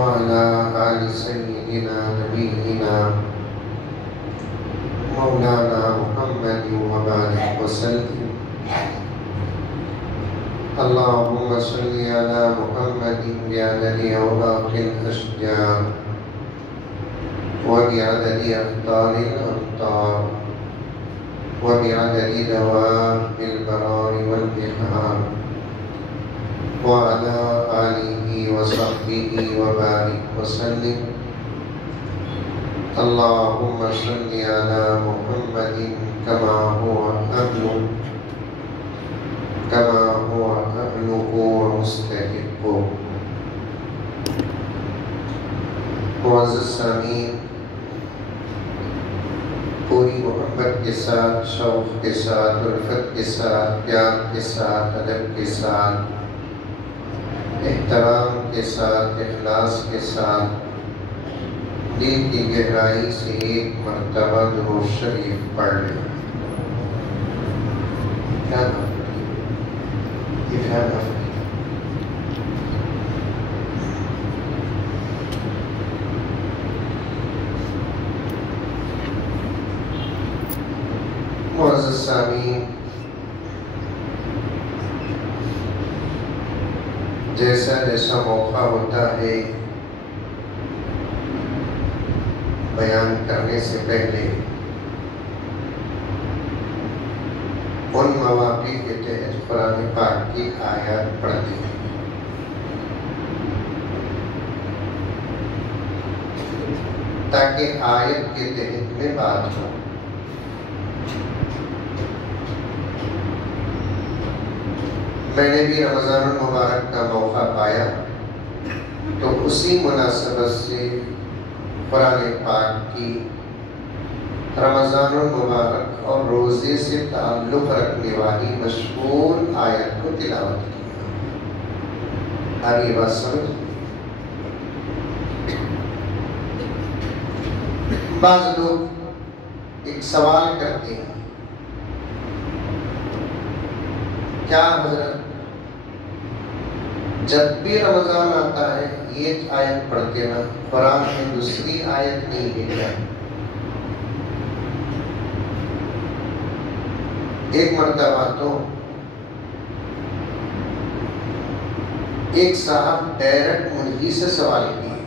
وعلى آل سيدنا نبينا مولانا محمد وبارك وسلم. اللهم صل على محمد بعدد أوراق الأشجار وبعدد أخطار الأمطار وبعدد دواب البرار والبحار وعلى آله وصحبه وبارك وسلم. اللهم صل على محمد كما هو أهله ومستحقه. معزز سامعین، پوری محبت کے ساتھ، شوق کے ساتھ، الفت کے ساتھ، پیار کے ساتھ، ادب کے ساتھ، احترام کے ساتھ، اخلاص کے ساتھ دل کی گہرائی سے ایک مرتبہ درود شریف پڑھ لیں. کیا معزز سامعین، جیسا جیسا موقع ہوتا ہے بیان کرنے سے پہلے ان مواقع کے تحت قرآن پاک کی آیات پڑھتے ہیں تاکہ آیت کے تحت میں بات ہو. میں نے بھی رمضان المبارک کا موقع پایا تو اسی مناسبت سے قرآن پاک کی رمضان المبارک اور روزے سے تعلق رکھنے والی مشہور آیت کو تلاوت کیا. آگے بات سمجھ. بعض لوگ ایک سوال کرتے ہیں، کیا حضرت جب بھی رمضان آتا ہے یہ آیت پڑھتے نا، قرآن میں دوسری آیت نہیں ہے کیا؟ ایک مرتبہ تو ایک صاحب ڈائریکٹ مجھے سے سوال کیے،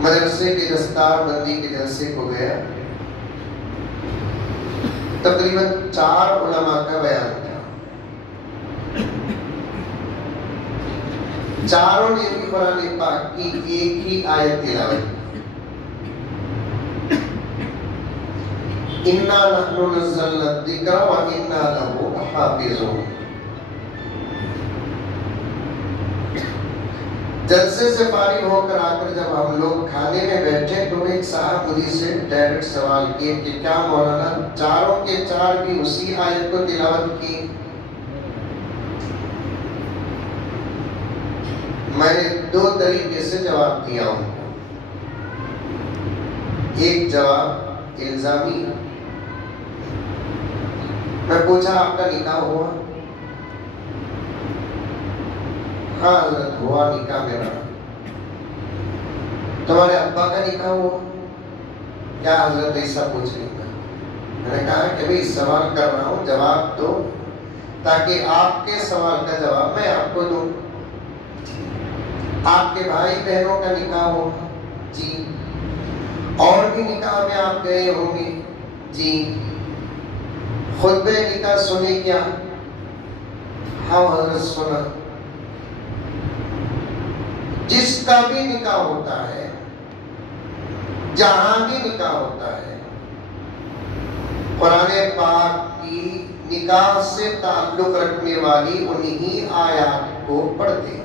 مدرسے کے دستار بندی کے جلسے کو گیا، تقریباً 4 علماء کا بیان تھا، چاروں نے بھی قرآن پاک کی ایک ہی آیت تلاوت کی. اِنَّا نَحْنُ نَزَّلْنَا الذِّكْرَ وَإِنَّا لَهُ لَحَافِظُونَ. جلسے سے فارغ ہو کر آ کر جب ہم لوگ کھانے میں بیٹھے تو ایک صاحب مجھ سے ڈائریکٹ سوال کیے کہ کیا مولانا چاروں کے چار بھی اسی آیت کو تلاوت کی؟ میں نے 2 طریقے سے جواب دیا ہوں. ایک جواب الزامی، میں پوچھا آپ کا نکاح ہوا؟ ہاں حضرت ہوا نکاح میرا. تمہارے ابا کا نکاح ہوا؟ کیا حضرت ایسا پوچھ رہی تھا؟ میں نے کہا کہ بھئی سوال کر رہا ہوں، جواب دو تاکہ آپ کے سوال کا جواب میں آپ کو دوں. آپ کے بھائی بہنوں کا نکاح ہوگا؟ جی. اور بھی نکاح میں آپ گئے ہوں گے؟ جی. خطبہ نکاح سنے کیا؟ ہاں حضرت سنا. جس کا بھی نکاح ہوتا ہے، جہاں بھی نکاح ہوتا ہے، قرآن پاک کی نکاح سے تعلق رکھنے والی انہی آیات کو پڑھتے ہیں.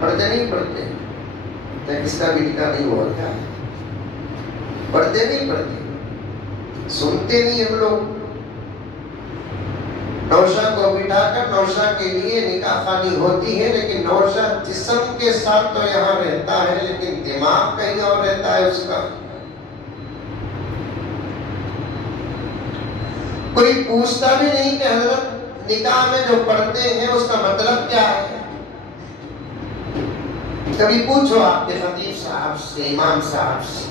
پڑھتے نہیں پڑھتے؟ کس کا بھی نکاح نہیں ہوا کیا؟ پڑھتے نہیں پڑھتے؟ سنتے نہیں ہم لوگ. نوشہ کو بٹھا کر نوشہ کے لیے نکاح خوانی ہوتی ہے، لیکن نوشہ جسم کے ساتھ تو یہاں رہتا ہے لیکن دماغ کہیں اور رہتا ہے اس کا. کوئی پوچھتا بھی نہیں کہ حضرت نکاح میں جو پڑھتے ہیں کبھی پوچھو آپ کے خطیب صاحب سے، امام صاحب سے،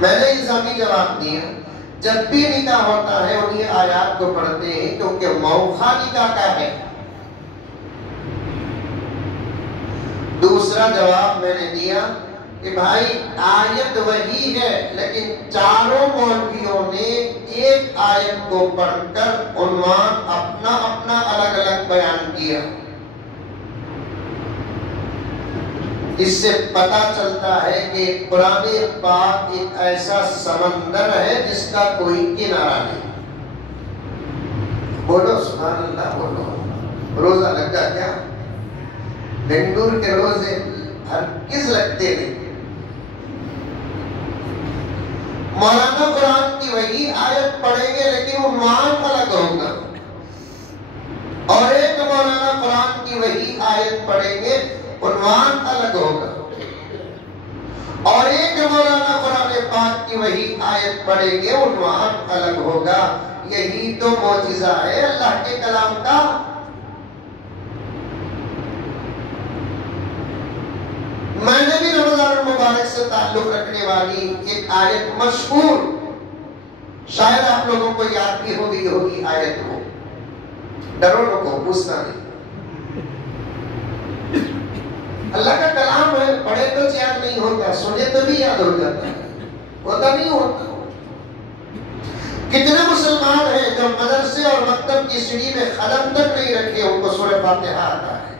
میں نے الزامی جواب دیا جب بھی نکاح ہوتا ہے انہیں آیات کو پڑھتے ہیں کیونکہ موقع نکاح کا ہے۔ دوسرا جواب میں نے دیا کہ بھائی آیت وہی ہے لیکن چاروں مولویوں نے ایک آیت کو پڑھ کر عنوان اپنا اپنا الگ الگ بیان کیا۔ اس سے پتا چلتا ہے کہ قرآن پاک ایک ایسا سمندر ہے جس کا کوئی کنارہ نہیں۔ بولو سبحان اللہ، بولو۔ روزہ لگا کیا؟ بنگلور کے روزے ہرگز لگتے نہیں۔ مولانا قرآن کی وہی آیت پڑھیں گے لیکن عنوان الگ ہوگا، اور ایک مولانا قرآن کی وہی آیت پڑھیں گے عنوان الگ ہوگا، اور ایک مولانا قرآن پاک کی وہی آیت پڑھیں گے عنوان الگ ہوگا۔ یہی تو معجزہ ہے اللہ کے کلام کا۔ میں نے بھی رمضان المبارک سے تعلق رکھنے والی ایک آیت مشہور، شاید آپ لوگوں کو یاد بھی ہوگی آیت ہو، ڈرو لوگوں پوچھنا نہیں، اللہ کا کلام ہے، پڑھے تو یاد نہیں ہوتا، سنے تو بھی یاد ہو جاتا ہے، ہوتا نہیں ہوتا۔ کتنے مسلمان ہیں جو مدرسے اور مکتب کی سیڑھی میں قدم تک نہیں رکھے ان کو سورہ فاتحہ آتا ہے؟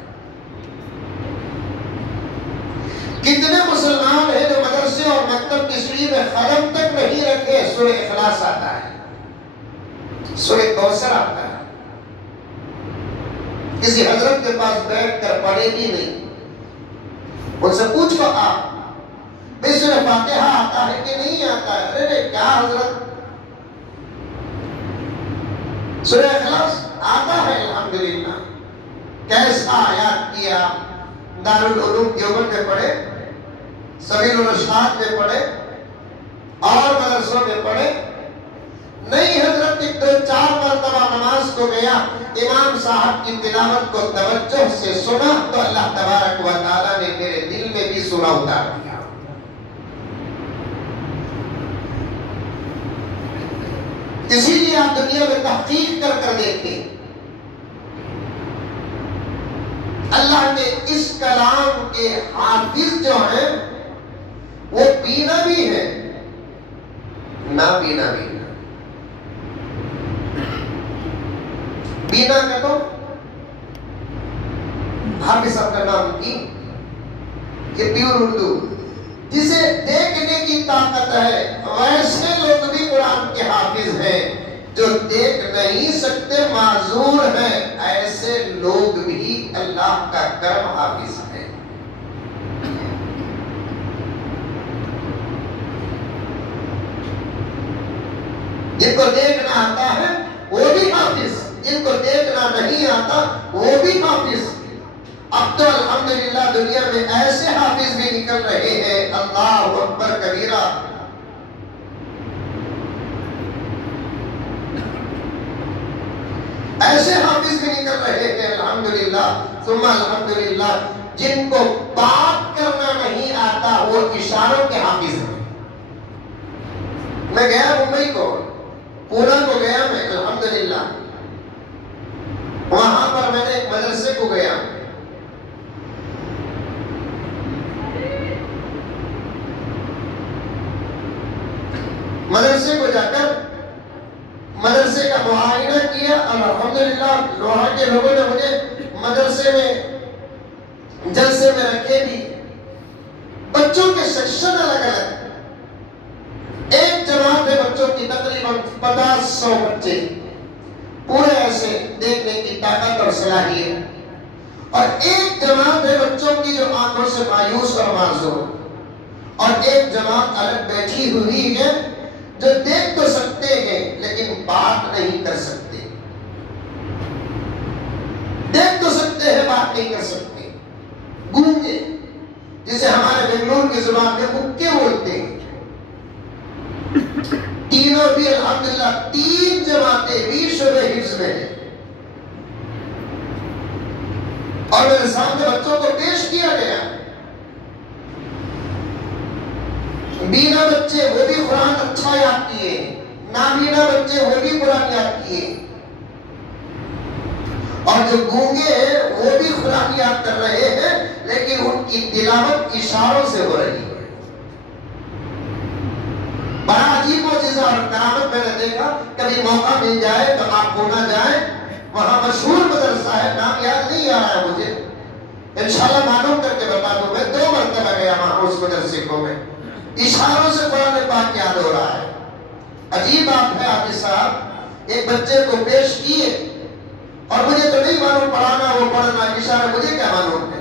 کتنے مسلمان ہیں جو مدرسے اور مکتب کی سیڑھی میں قدم تک نہیں رکھے سورہ اخلاص آتا ہے، سورہ کوثر آتا ہے، کسی حضرت کے پاس بیٹھ کر پڑھے بھی نہیں، ان سے پوچھو آپ بھئی سورہ فاتحہ آتا ہے کہ نہیں آتا ہے؟ ارے کیا حضرت، سورہ اخلاص آتا ہے الحمدللہ۔ کیسا آیات کیا؟ دارالعلوم دیوبند میں پڑھے، سبیل الرشاد میں پڑھے، اور مدرسوں میں پڑھے؟ نہیں حضرت، ایک دو چار مرتبہ نماز کو گیا، امام صاحب کی تلاوت کو توجہ سے سنا تو اللہ تبارک و تعالیٰ نے میرے دل میں بھی سورہ اتار دیا۔ اسی لیے آپ دنیا میں تحقیق کر کر دیکھیں، اللہ نے اس کلام کے حافظ جو ہیں وہ بینا بھی ہے، نہ بینا بھی ہے۔ بینا کا تو حافظ اپنا نام کی، یہ پیور اردو، جسے دیکھنے کی طاقت ہے، ویسے لوگ بھی قرآن کے حافظ ہیں، جو دیکھ نہیں سکتے معذور ہیں، ایسے لوگ بھی اللہ کا کرم حافظ ہے۔ جن کو دیکھنا آتا ہے وہ بھی حافظ، جن کو دیکھنا نہیں آتا وہ بھی حافظ۔ اب تو الحمدللہ دنیا میں ایسے حافظ بھی نکل رہے ہیں، اللہ اکبر کبیرہ، ایسے حافظ بھی نکل رہے ہیں الحمدللہ ثم الحمدللہ، جن کو بات کرنا نہیں آتا وہ اشاروں کے حافظ ہیں۔ میں گیا ممبئی کو، پونا کو گیا میں الحمدللہ، وہاں پر میں نے ایک مدرسے کو گیا، مدرسے کو جا کر مدرسے کا معائنہ کیا، اور الحمدللہ وہاں کے لوگوں نے مجھے مدرسے میں جلسے میں رکھے بھی، بچوں کے سیکشن الگ الگ، ایک جماعت ہے بچوں کی تقریباً 50-100 بچے، پورے ایسے دیکھنے کی طاقت اور صلاحیت، اور ایک جماعت ہے بچوں کی جو آنکھوں سے مایوس اور معذور، اور ایک جماعت الگ بیٹھی ہوئی ہے جو دیکھ تو سکتے ہیں لیکن بات نہیں کر سکتے، دیکھ تو سکتے ہیں بات نہیں کر سکتے، گونگے، جسے ہمارے بنگلور کی زبان میں مکے بولتے ہیں۔ تینوں بھی الحمدللہ 3 جماعتیں بھی شعبہ حفظ میں ہیں، اور میرے سامنے بچوں کو پیش کیا گیا. بینا بچے وہ بھی قرآن اچھا یاد کیے، نابینا بچے وہ بھی قرآن یاد کیے، اور جو گونگے ہیں وہ بھی قرآن یاد کر رہے ہیں، لیکن ان کی تلاوت اشاروں سے ہو رہی ہے. بڑا عجیب معجزہ اور کرامت میں نے دیکھا. کبھی موقع مل جائے تو آپ پونا جائیں، وہاں مشہور مدرسہ ہے، نام یاد نہیں آ رہا ہے مجھے، انشاءاللہ معلوم کر کے بتا دوں. میں 2 مرتبہ گیا وہاں اس مدرسے کو، میں اشاروں سے قرآن پاک یاد ہو رہا ہے. عجیب بات ہے حافظ صاحب، ایک بچے کو پیش کیے اور مجھے تو نہیں معلوم پڑھانا وہ پڑھنا، اشارے مجھے کیا معلوم ہے.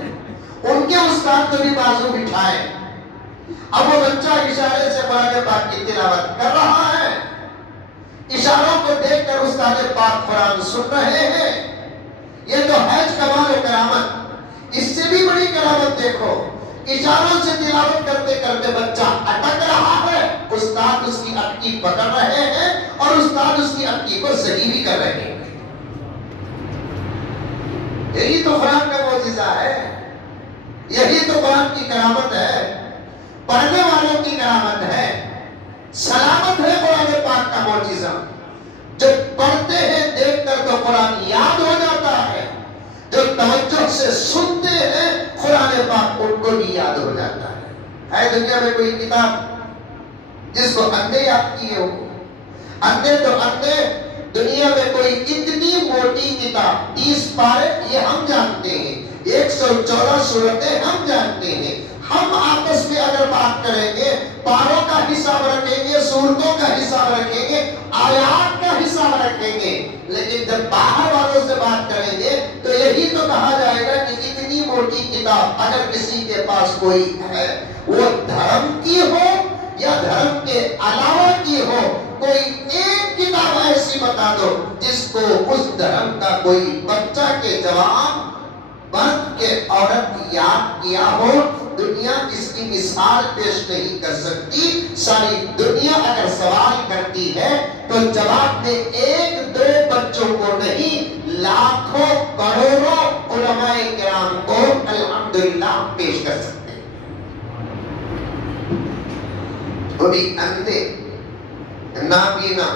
ان کے استاد نے بھی بازو بٹھائے، اب وہ بچہ اشارے سے قرآن پاک کی تلاوت کر رہا ہے، اشاروں کو دیکھ کر استاد پاک قرآن سن رہے ہیں. یہ تو ہے کمال و کرامت. اس سے بھی بڑی کرامت دیکھو، اشاروں سے تلاوت کرتے کرتے بچہ اٹک رہا ہے، استاد اس کی اٹکی پکڑ رہے ہیں اور استاد اس کی اٹکی کو صحیح بھی کر رہے ہیں. یہی تو قرآن کا معجزہ ہے، یہی تو قرآن کی کرامت ہے، پڑھنے والوں کی کرامت ہے. سلامت ہے قرآن پاک کا معجزہ. جب پڑھتے ہیں دیکھ کر تو قرآن یاد ہو جاتا ہے، جو توجہ سے سنتے ہیں قرآن پاک ان کو بھی یاد ہو جاتا ہے. ہے دنیا میں کوئی کتاب جس کو اندھے یاد کیے ہو؟ اندھے تو اندھے. دنیا میں کوئی اتنی موٹی کتاب 30 پارے یہ ہم جانتے ہیں، 114 سورتیں ہم جانتے ہیں. ہم آپس میں اگر بات کریں گے پاروں کا حساب رکھیں گے، سورتوں کا حساب رکھیں گے، آیات کا حساب رکھیں گے، لیکن جب باہر والوں سے بات کریں گے تو یہی تو کہا جائے گا کہ اتنی موٹی کتاب اگر کسی کے پاس کوئی ہے، وہ دھرم کی ہو یا دھرم کے علاوہ کی ہو، کوئی ایک کتاب ایسی بتا دو جس کو اس دھرم کا کوئی بچہ کے جوان مرد کے عورت یاد کیا ہو. دنیا اس کی مثال پیش نہیں کر سکتی. ساری دنیا اگر سوال کرتی ہے تو جواب میں 1-2 بچوں کو نہیں، لاکھوں کروڑوں علماء کرام کو الحمدللہ پیش کر سکتے ہیں. وہ بھی اندھے نابینا.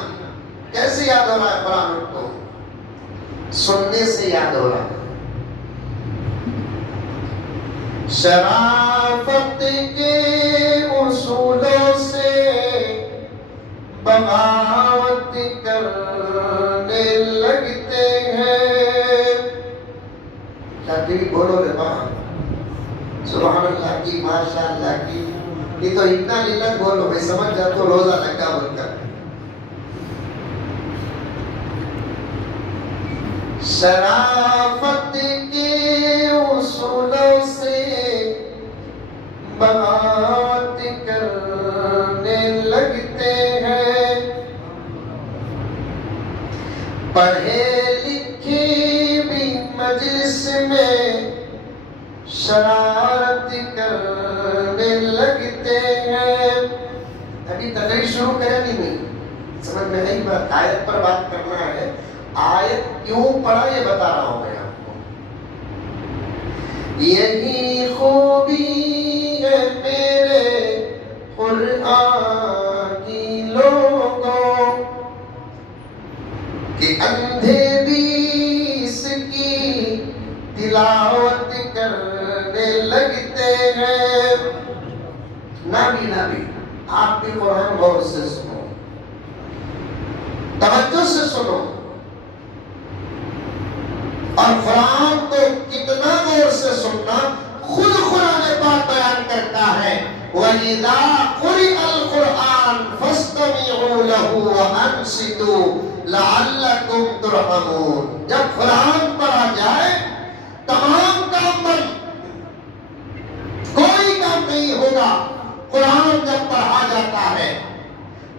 کیسے یاد ہو رہا ہے قرآن کو؟ سننے سے یاد ہو رہا ہے. شرافت کے اصولوں سے بغاوت کرنے لگتے ہیں. چاہتے بھی بولو رے ماں، سبحان اللہ کی، ماشاء اللہ کی. یہ تو اتنا للت بولو بھائی، سمجھ جا تو روزہ لگا بول کر. شرافت کے اصولوں سے بغاوت کرنے لگتے ہیں، پڑھے لکھے بھی مجلس میں شرارت کرنے لگتے ہیں. ابھی تقریر شروع کرے نہیں، سمجھ میں نہیں بات. آیت پر بات کرنا ہے. آیت کیوں پڑھا یہ بتا رہا ہوں میں آپ کو. یہی خوبی ہے میرے قرآن کی لوگوں کہ اندھے بھی اس کی تلاوت کرنے لگتے ہیں. نبی آپ بھی قرآن غور سے سنو، توجہ سے سنو. اور قرآن کو کتنا غور سے سننا خود قرآن پاک بیان کرتا ہے. وَإِذَا قُرِئَ الْقُرْآنُ فَاسْتَمِعُوا لَهُ وَأَنصِتُوا لَعَلَّكُمْ تُرْحَمُونَ. جب قرآن پڑھا جائے تمام کام بند، کوئی کام نہیں ہوگا. قرآن جب پڑھا جاتا ہے،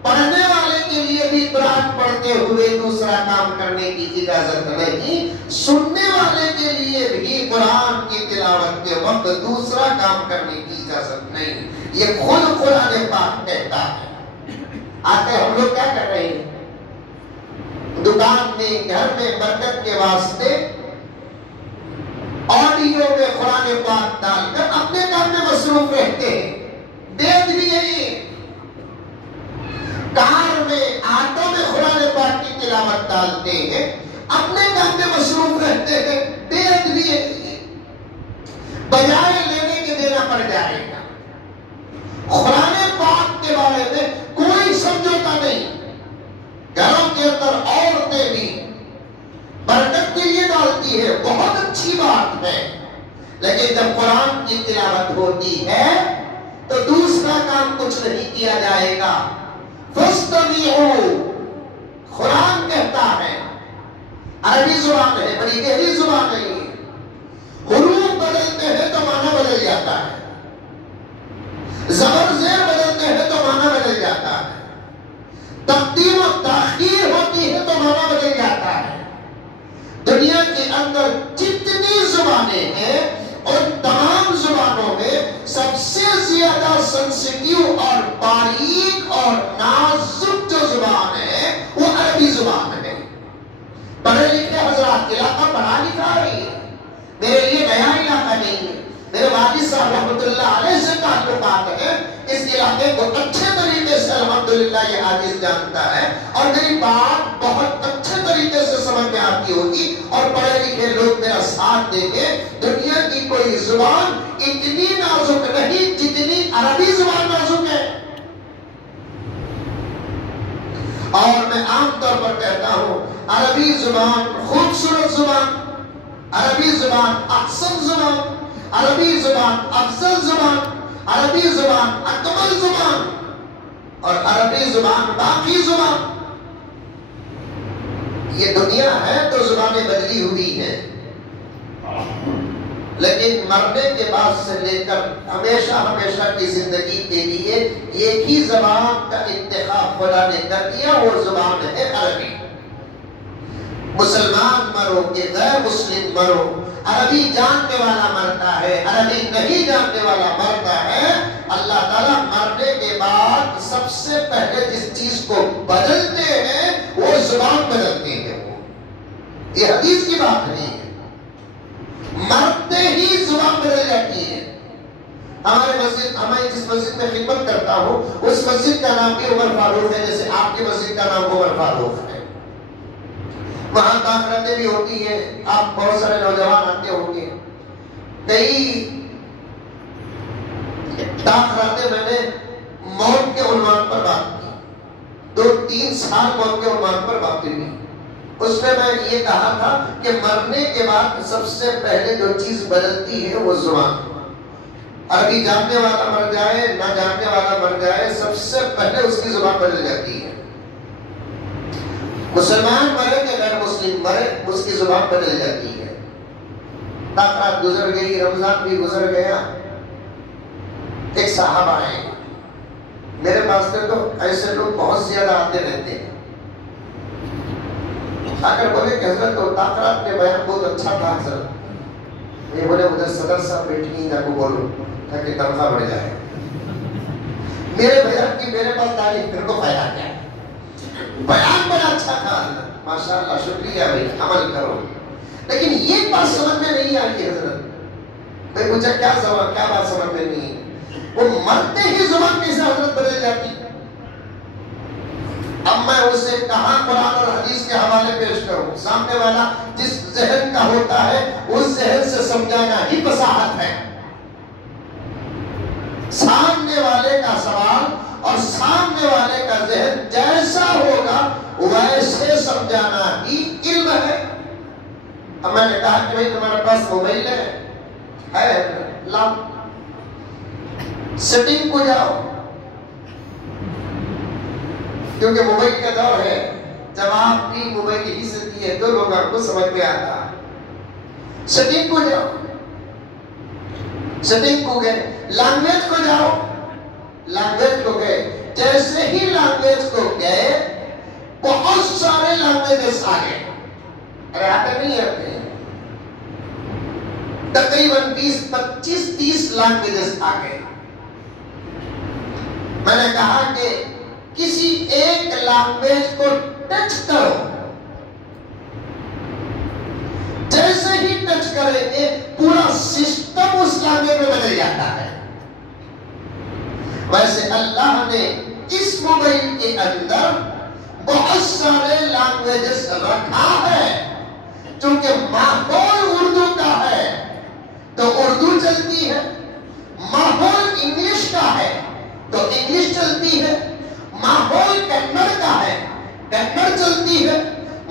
پڑھنے والے کے لیے بھی قرآن پڑھتے ہوئے دوسرا کام کرنے کی اجازت نہیں، سننے والے کے لیے بھی قرآن کی تلاوت کے وقت دوسرا کام کرنے کی اجازت نہیں. یہ خود قرآن پاک کہتا ہے. آتے ہم لوگ کیا کر رہے ہیں؟ دکان میں، گھر میں برکت کے واسطے آڈیو قرآن پاک ڈال کر اپنے کام میں مصروف رہتے ہیں. بے ادبی ہے یہ. کار میں آٹو میں قرآن پاک کی تلاوت ڈالتے ہیں, اپنے کام میں مصروف رہتے ہیں. بے ادبی ہے یہ. بجائے لینے کے دینا پڑ جائے گا. قرآن پاک کے بارے میں کوئی سمجھوتا نہیں. گھروں کے اندر عورتیں بھی برکت کے لیے ڈالتی ہے, بہت اچھی بات ہے, لیکن جب قرآن کی تلاوت ہوتی ہے تو دوسرا کام کچھ نہیں کیا جائے گا. فَاسْتَمِعُوا, قرآن کہتا ہے, عربی زبان ہے, بڑی گہری زبان ہے. حروف بدلتے ہیں تو معنی بدل جاتا ہے, زبر زیر بدلتے ہیں تو معنی بدل جاتا ہے, تقدیم و تاخیر ہوتی ہے تو معنی بدل جاتا ہے. دنیا کے اندر جتنی زبانیں ہیں اور تمام زبانوں میں سب سے زیادہ سنسیٹیو اور باریک اور نازک جو زبان ہے وہ عربی زبان ہے. پڑھے لکھے حضرات, علاقہ پڑھا لکھا ہے, میرے لیے نیا علاقہ نہیں ہے. میرے والد صاحب رحمۃ اللہ علیہ سے تعلقات ہیں. اس علاقے کو اچھے طریقے سے الحمدللہ یہ حافظ جانتا ہے, اور میری بات بہت اچھے طریقے سے سمجھ میں آتی ہوگی, اور پڑھے لکھے لوگ میرا ساتھ دیں گے. دنیا کی کوئی زبان اتنی نازک نہیں جتنی عربی زبان نازک ہے. اور میں عام طور پر کہتا ہوں, عربی زبان خوبصورت زبان, عربی زبان احسن زبان, عربی زبان افضل زبان, عربی زبان اکمل زبان, اور عربی زبان باقی زبان. یہ دنیا ہے تو زبانیں بدلی ہوئی ہیں, لیکن مرنے کے بعد سے لے کر ہمیشہ ہمیشہ کی زندگی کے لیے ایک ہی زبان کا انتخاب خدا نے کر دیا, وہ زبان ہے عربی. مسلمان مرو کہ غیر مسلم مرو, عربی جاننے والا مرتا ہے, عربی نہیں جاننے والا مرتا ہے. اللہ تعالیٰ مرنے کے بعد سب سے پہلے جس چیز کو بدلتے ہیں وہ زبان بدلتے ہیں. یہ حدیث کی بات نہیں ہے, مرتے ہی زبان بدل جاتی ہے. ہماری جس مسجد میں خدمت کرتا ہوں اس مسجد کا نام بھی عمر فاروق ہے, جیسے آپ کی مسجد کا نام عمر فاروق ہے. وہاں داخلتیں بھی ہوتی ہیں, آپ بہت سارے نوجوان آتے ہوں گے. کئی داخلتیں میں نے موت کے عنوان پر بات کی, 2-3 سال موت کے عنوان پر بات کی. اس میں یہ کہا تھا کہ مرنے کے بعد سب سے پہلے جو چیز بدلتی ہے وہ زبان. عربی جاننے والا مر جائے, نہ جاننے والا مر جائے, سب سے پہلے اس کی زبان بدل جاتی ہے. مسلمان مرے کہ غیر مسلم مرے, اس کی زبان بدل جاتی ہے. تاخرات گزر گئی, رمضان بھی گزر گیا. ایک صاحب آئے میرے پاس میں, تو ایسے لوگ بہت زیادہ آتے رہتے ہیں. آ کر بولے کہ حضرت تو تاخرات میں بیان بہت اچھا تھا حضرت. یہ بولے ادھر صدر صاحب بیٹھی جا کو بولو تاکہ تنخواہ بڑھ جائے. میرے بیان کی میرے پاس تعریف پھر کو فائدہ کیا ہے, بیان بڑا اچھا تھا, ماشاءاللہ شکریہ بھائی, عمل کرو. لیکن یہ بات سمجھ میں نہیں آئی حضرت. میں پوچھا کیا بات سمجھ میں نہیں ہے؟ وہ مرتے ہی زبان کیسے حضرت بدل جاتی. اب میں اسے کہاں قرآن اور حدیث کے حوالے پیش کروں؟ سامنے والا جس ذہن کا ہوتا ہے اس ذہن سے سمجھانا ہی فصاحت ہے. سامنے والے کا سوال اور سامنے والے کا ذہن جیسا ہوگا ویسے سمجھانا ہی علم ہے. اب میں نے کہا کہ بھائی تمہارے پاس موبائل ہے, لاؤ, سیٹنگ کو جاؤ, کیونکہ موبائل کا دور ہے, جواب بھی موبائل ہی سے دیے تو لوگوں کو سمجھ میں آتا. سیٹنگ کو جاؤ, سیٹنگ کو گئے, لینگویج کو جاؤ, لینگویج کو گئے. جیسے ہی لینگویج کو گئے بہت سارے لینگویجز آ گئے. ارے آتے نہیں آتے, تقریباً 20-25-30 لینگویجز آ گئے. میں نے کہا کہ کسی ایک لینگویج کو ٹچ کرو, جیسے ہی ٹچ کریں گے پورا سسٹم لینگویج میں بدل جاتا ہے۔ ویسے اللہ نے اس موبائل کے اندر بہت سارے لینگویجز رکھا ہے، چونکہ ماحول اردو کا ہے تو اردو چلتی ہے، ماحول انگلش کا ہے تو انگلش چلتی ہے، ماحول کنڑ کا ہے کنڑ چلتی ہے،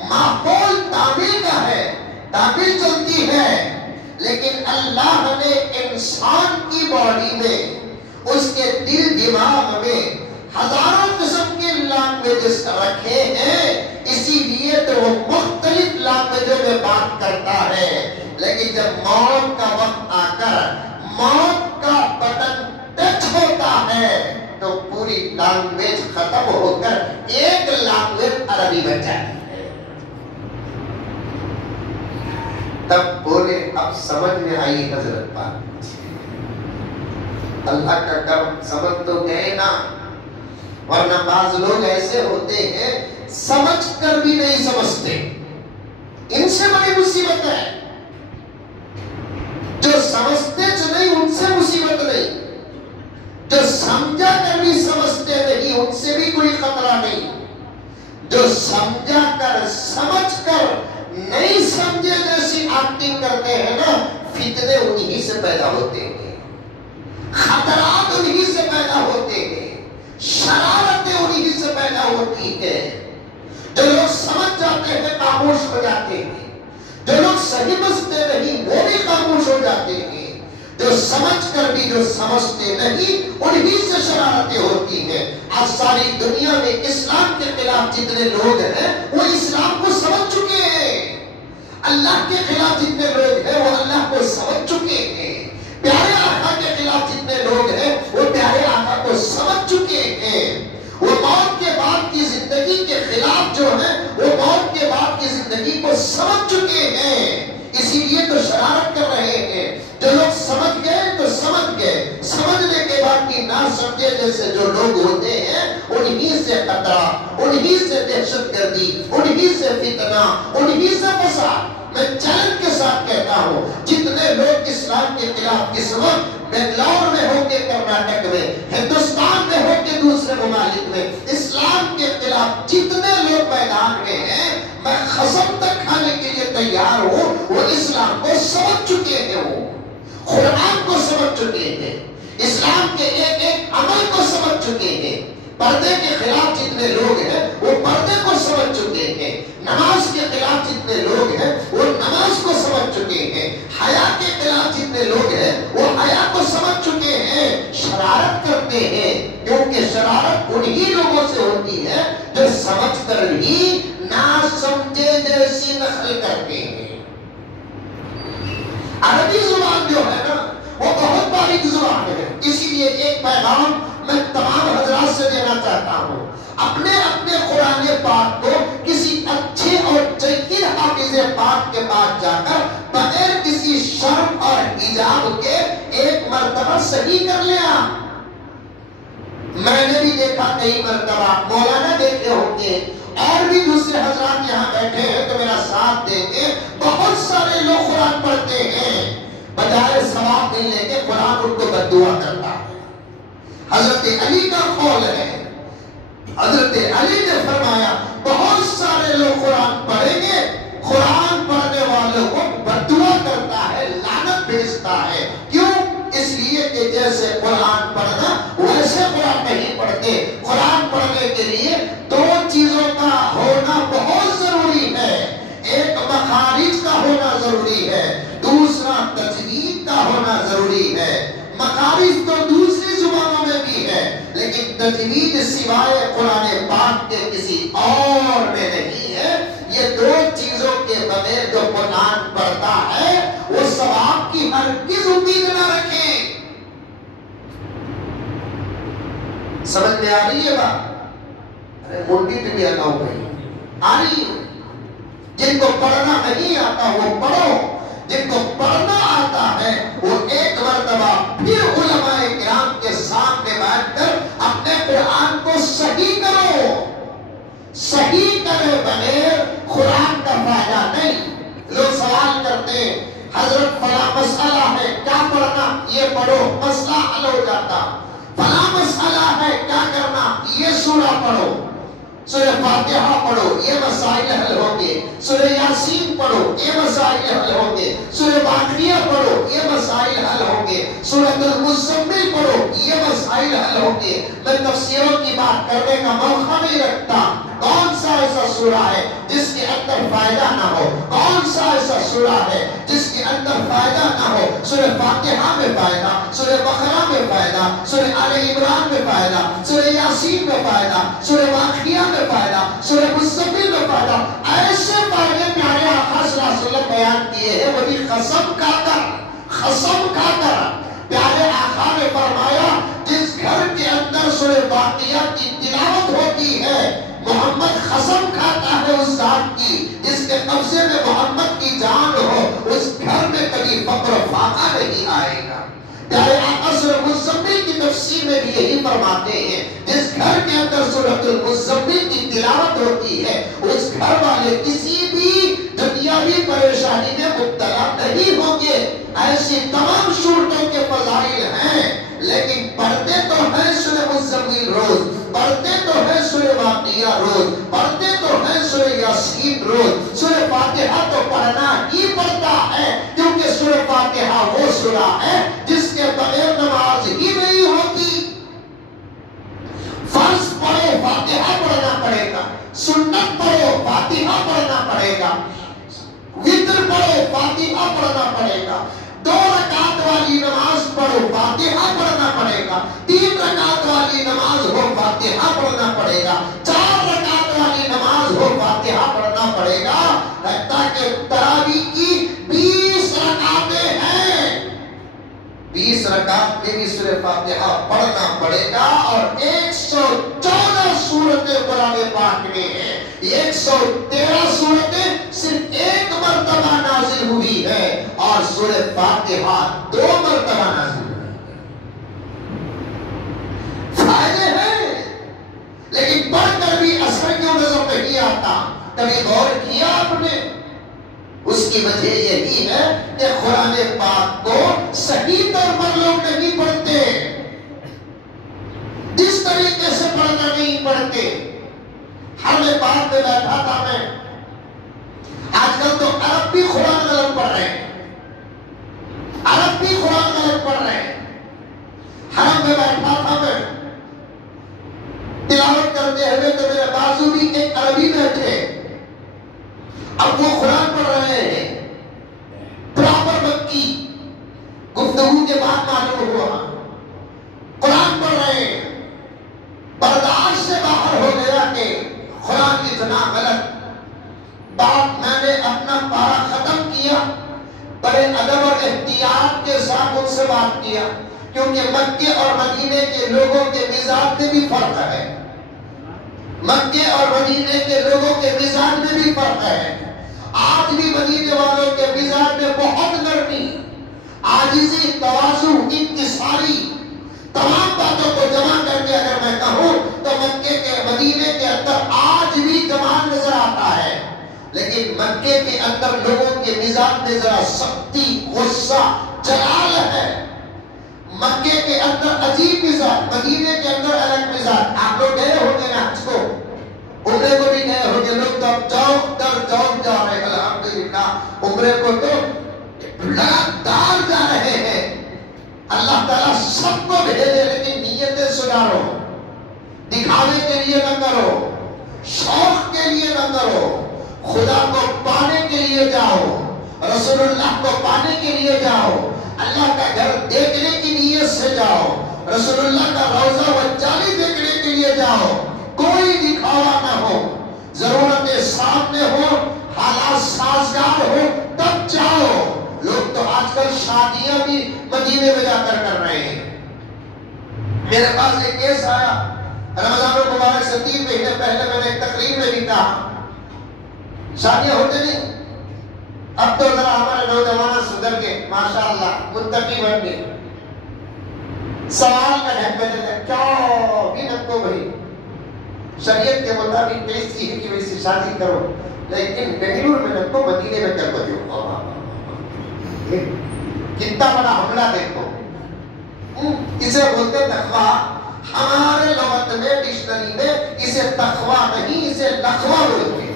ماحول تامل کا ہے تامل چلتی ہے۔ لیکن اللہ نے انسان کی باڈی میں، اس کے دل دماغ میں ہزاروں قسم کے لینگویجز رکھے ہیں، اسی لیے تو وہ مختلف لینگویجوں میں بات کرتا ہے۔ لیکن جب موت کا وقت آ کر موت کا بٹن ٹچ ہوتا ہے تو پوری لینگویج ختم ہو کر ایک لینگویج عربی بن جاتی ہے۔ تب بولے اب سمجھ میں آئی حضرت پاک، اللہ کا کرم سمجھ تو گئے نا، ورنہ بعض لوگ ایسے ہوتے ہیں سمجھ کر بھی نہیں سمجھتے، ان سے بڑی مصیبت ہے۔ جو سمجھتے جو نہیں ان سے مصیبت نہیں، جو سمجھا کر بھی سمجھتے نہیں ان سے بھی کوئی خطرہ نہیں، جو سمجھا کر سمجھ کر نہیں سمجھے جیسی ایکٹنگ کرتے ہیں نا، فتنے انہی سے پیدا ہوتے ہیں، خطرات انہی سے پیدا ہوتے ہیں، شرارتیں انہی سے پیدا ہوتی ہیں۔ جو لوگ سمجھ جاتے ہیں خاموش ہو جاتے ہیں، جو لوگ صحیح سمجھتے نہیں وہ بھی خاموش ہو جاتے ہیں، جو سمجھ کر بھی جو سمجھتے نہیں انہی سے شرارتیں ہوتی ہیں۔ آج ساری دنیا میں اسلام کے خلاف جتنے لوگ ہیں وہ اسلام کو سمجھ چکے ہیں، اللہ کے خلاف جتنے لوگ ہیں وہ اللہ کو سمجھ چکے ہیں، پیارے آقا کے خلاف جتنے لوگ ہیں وہ پیارے آقا کو سمجھ چکے ہیں، وہ موت کے بعد کی زندگی کے خلاف جو ہے وہ موت کے بعد کی زندگی کو سمجھ چکے ہیں، اسی لیے تو شرارت کر رہے ہیں۔ جو لوگ سمجھ گئے تو سمجھ گئے، سمجھنے کے بعد کی نہ سمجھے جیسے جو لوگ ہوتے ہیں انہی سے خطرہ، انہی سے دہشت گردی، انہی سے فتنہ، انہی سے فساد۔ میں چیلنج کے ساتھ کہتا ہوں جتنے لوگ اسلام کے خلاف اس وقت بنگلور میں ہو کے کرناٹک میں، ہندوستان میں ہو کے دوسرے ممالک میں اسلام کے خلاف جتنے لوگ میدان میں ہیں، میں قسم تک کھانے کے لیے تیار ہوں وہ اسلام کو سمجھ چکے ہیں، وہ قرآن کو سمجھ چکے ہیں، اسلام کے ایک ایک عمل کو سمجھ چکے ہیں، پردے کے خلاف جتنے لوگ ہیں وہ پردے کو سمجھ چکے ہیں، نماز کے خلاف جتنے لوگ ہیں وہ نماز کو سمجھ چکے ہیں، حیا کے خلاف جتنے لوگ ہیں وہ حیا کو سمجھ چکے ہیں۔ شرارت کرتے ہیں کیونکہ شرارت انہی لوگوں سے ہوتی ہے جو سمجھ کر بھی نہ سمجھے جیسی نقل کرتے ہیں۔ عربی زبان جو ہے نا وہ بہت باریک زبان ہے، اسی لیے ایک پیغام میں تمام حضرات سے دینا چاہتا ہوں، اپنے اپنے قرآن پاک کو کسی اچھے اور جید حافظ پاک کے پاس جا کر بغیر کسی شرم اور حجاب کے ایک مرتبہ صحیح کر لیا۔ میں نے بھی دیکھا کئی مرتبہ، مولانا دیکھے ہوں گے اور بھی دوسرے حضرات یہاں بیٹھے ہیں تو میرا ساتھ دیں گے، بہت سارے لوگ قرآن پڑھتے ہیں، بجائے ثواب ملنے کے قرآن ان کو بددعا کرتا ہے۔ حضرت علی کا قول ہے، حضرت علی نے فرمایا بہت سارے لوگ قرآن پڑھیں گے، قرآن پڑھنے والوں کو بددعا کرتا ہے، لعنت بھیجتا ہے۔ کیوں؟ اس لیے کہ جیسے قرآن پڑھنا ویسے قرآن نہیں پڑھتے۔ قرآن پڑھنے کے لیے دو چیزوں کا ہونا بہت ضروری ہے، ایک مخارج کا ہونا ضروری ہے، دوسرا تجوید کا ہونا ضروری ہے۔ مخارج تو دوسری زبانوں میں بھی ہے لیکن تجوید سوائے قرآن پاک کے کسی اور میں نہیں ہے۔ یہ دو چیزوں کے بغیر جو قرآن پڑھتا ہے وہ ثواب کی ہرگز امید نہ رکھے۔ سمجھ میں آ رہی ہے بات؟ ارے منڈی پہ بھی آتا ہوں بھائی، آ رہی ہے؟ جن کو پڑھنا نہیں آتا وہ پڑھو، جن کو پڑھنا آتا ہے وہ ایک مرتبہ پھر علماء کرام کے سامنے بیٹھ کر اپنے قرآن کو صحیح کرو۔ صحیح کرے بغیر قرآن کا فائدہ نہیں۔ لوگ سوال کرتے ہیں حضرت فلاں مسئلہ ہے کیا پڑھنا یہ پڑھو مسئلہ حل ہو جاتا، فلاں مسئلہ ہے کیا کرنا یہ سورہ پڑھو، سورہ فاتحہ پڑھو یہ مسائل حل ہوں گے، سورہ یاسین پڑھو یہ مسائل حل ہوں گے، سورہ واقعہ پڑھو یہ مسائل حل ہوں گے، سورۃ المزمل پڑھو یہ مسائل حل ہوں گے۔ میں تفسیروں کی بات کرنے کا موقع نہیں رکھتا، کون سا ایسا سورہ ہے جس کے اندر فائدہ نہ ہو، کون سا ایسا سورہ ہے جس کے اندر فائدہ نہ ہو۔ سورہ فاتحہ میں فائدہ، سورہ بقرہ میں فائدہ، سورہ آل عمران میں فائدہ، سورہ یاسین میں فائدہ، سورہ واقعہ میں فائدہ، سورہ مزمل میں فائدہ، ایسے فائدے پیارے آقا صلی اللہ علیہ وسلم بیان کیے ہیں۔ وہی قسم کھا کر پیارے آقا نے فرمایا جس گھر کے اندر سورہ واقعہ کی تلاوت ہوتی ہے محمد قسم کھاتا ہے اس ذات کی جس کے قبضے میں محمد کی جان ہو، اس گھر میں کبھی فقر و فاقہ نہیں آئے گا۔ پیارے آقا سورہ مزمل کی تفسیر میں بھی یہی فرماتے ہیں جس گھر کے اندر سورۃ المزمل کی تلاوت ہوتی ہے اس گھر والے کسی بھی دنیاوی پریشانی میں مبتلا نہیں ہوں گے۔ ایسی تمام صورتوں کے فضائل ہیں، لیکن پڑھتے تو ہیں سورہ مزمل روز، پڑھتے تو ہیں سورہ واقعہ روز، پڑھتے تو ہیں سورہ یاسین روز۔ سورہ فاتحہ تو پڑھنا ہی پڑتا ہے کیونکہ سورہ فاتحہ وہ سورہ ہے جس کے بغیر نماز ہی نہیں ہوتی۔ فرض پڑھو فاتحہ پڑھنا پڑے گا، سنت پڑھو فاتحہ پڑھنا پڑے گا، وتر پڑھو فاتحہ پڑھنا پڑے گا، 2 رکعت والی نماز پڑھو فاتحہ پڑھنا پڑے گا، 3 رکعت والی نماز ہو فاتحہ پڑھنا پڑے گا، 4 رکعت والی نماز ہو فاتحہ پڑھنا پڑے گا۔ حتیٰ کہ تراویح کی 20 رکعتیں ہیں، 20 رکعت میں بھی سورہ فاتحہ پڑھنا پڑے گا، اور 114 سورتیں قرآن پاک میں ہیں، 113 سورتیں صرف 1 مرتبہ نازل ہوئی ہے اور سورہ فاتحہ 2 مرتبہ نازل ہوئی ہے۔ فائدے ہیں لیکن پڑھ کر بھی اثر کیوں نظر نہیں آتا؟ کبھی غور کیا آپ نے؟ اس کی وجہ یہی ہے کہ قرآن پاک کو صحیح طور پر لوگ نہیں پڑھتے، جس طریقے سے پڑھنا نہیں پڑھتے۔ ہر میں بات میں بیٹھا تھا میں، آج کل تو عرب بھی قرآن غلط پڑھ رہے ہیں، عرب بھی قرآن غلط پڑھ رہے ہیں۔ حرم میں بیٹھا تھا میں تلاوت کرتے ہوئے تو میرے بازو بھی ایک عربی بیٹھے، اب وہ قرآن پڑھ رہے ہیں پراپر مکی، گفتگو کے بعد معلوم ہوا قرآن پڑھ رہے ہیں۔ برداشت سے باہر ہو گیا کہ قرآن اتنا غلط بات، میں نے اپنا پارا ختم کیا، بڑے ادب اور احتیاط کے ساتھ ان سے بات کیا، کیونکہ مکے اور مدینے کے لوگوں کے مزاج میں بھی فرق ہے، مکے اور مدینے کے لوگوں کے مزاج میں بھی فرق ہے۔ آج بھی مدینے والوں کے مزاج میں بہت نرمی، عاجزی، تواضع، انکساری، تمام باتوں کو جمع کر کے اگر میں کہوں تو مکے کے مدینے کے اندر آج بھی جمال نظر آتا ہے، لیکن مکے کے اندر لوگوں کے مزاج میں ذرا سختی، غصہ، جلال ہے۔ مکے کے اندر عجیب مزاج، مدینے کے اندر الگ مزاج۔ آپ لوگ گئے ہوں گے نا حج کو، عمرے کو بھی گئے ہوں گے، لوگ تو چوک در چوک جا رہے ہیں، الحمدللہ عمرے کو تو لگاتار جا رہے ہیں۔ اللہ تعالیٰ سب کو بھیجے لیکن نیتیں سدھارو، دکھاوے کے لیے نہ کرو، شوق کے لیے نہ کرو، خدا کو پانے کے لیے جاؤ، رسول اللہ کو پانے کے لیے جاؤ، اللہ کا گھر دیکھنے کی نیت سے جاؤ، رسول اللہ کا روضہ و جالی دیکھنے کے لیے جاؤ، کوئی دکھاوا نہ ہو، ضرورتیں سامنے ہو، حالات سازگار ہو تب جاؤ۔ لوگ تو آج کل شادیاں بھی مدینے میں جا کر رہے ہیں۔ میرے پاس ایک کیس آیا رمضان المبارک سے 3 مہینے پہلے، میں نے ایک تقریر میں بھی کہا شادیاں ہوتے نہیں، اب تو ذرا ہمارے نوجوان سدھر کے ماشاءاللہ متقی بن گئے۔ سوال کا ڈھنگ میں کیا بھی نہ کو بھائی شریعت کے مطابق ویسی ہے کہ ویسی شادی کرو، لیکن بنگلور میں نہ کو مدینے میں کر دو۔ کتنا بڑا حملہ دیکھو. اسے بولتے تقویٰ. ہمارے لغت میں ڈکشنری میں اسے تقویٰ نہیں اسے لقوہ بولتے ہیں.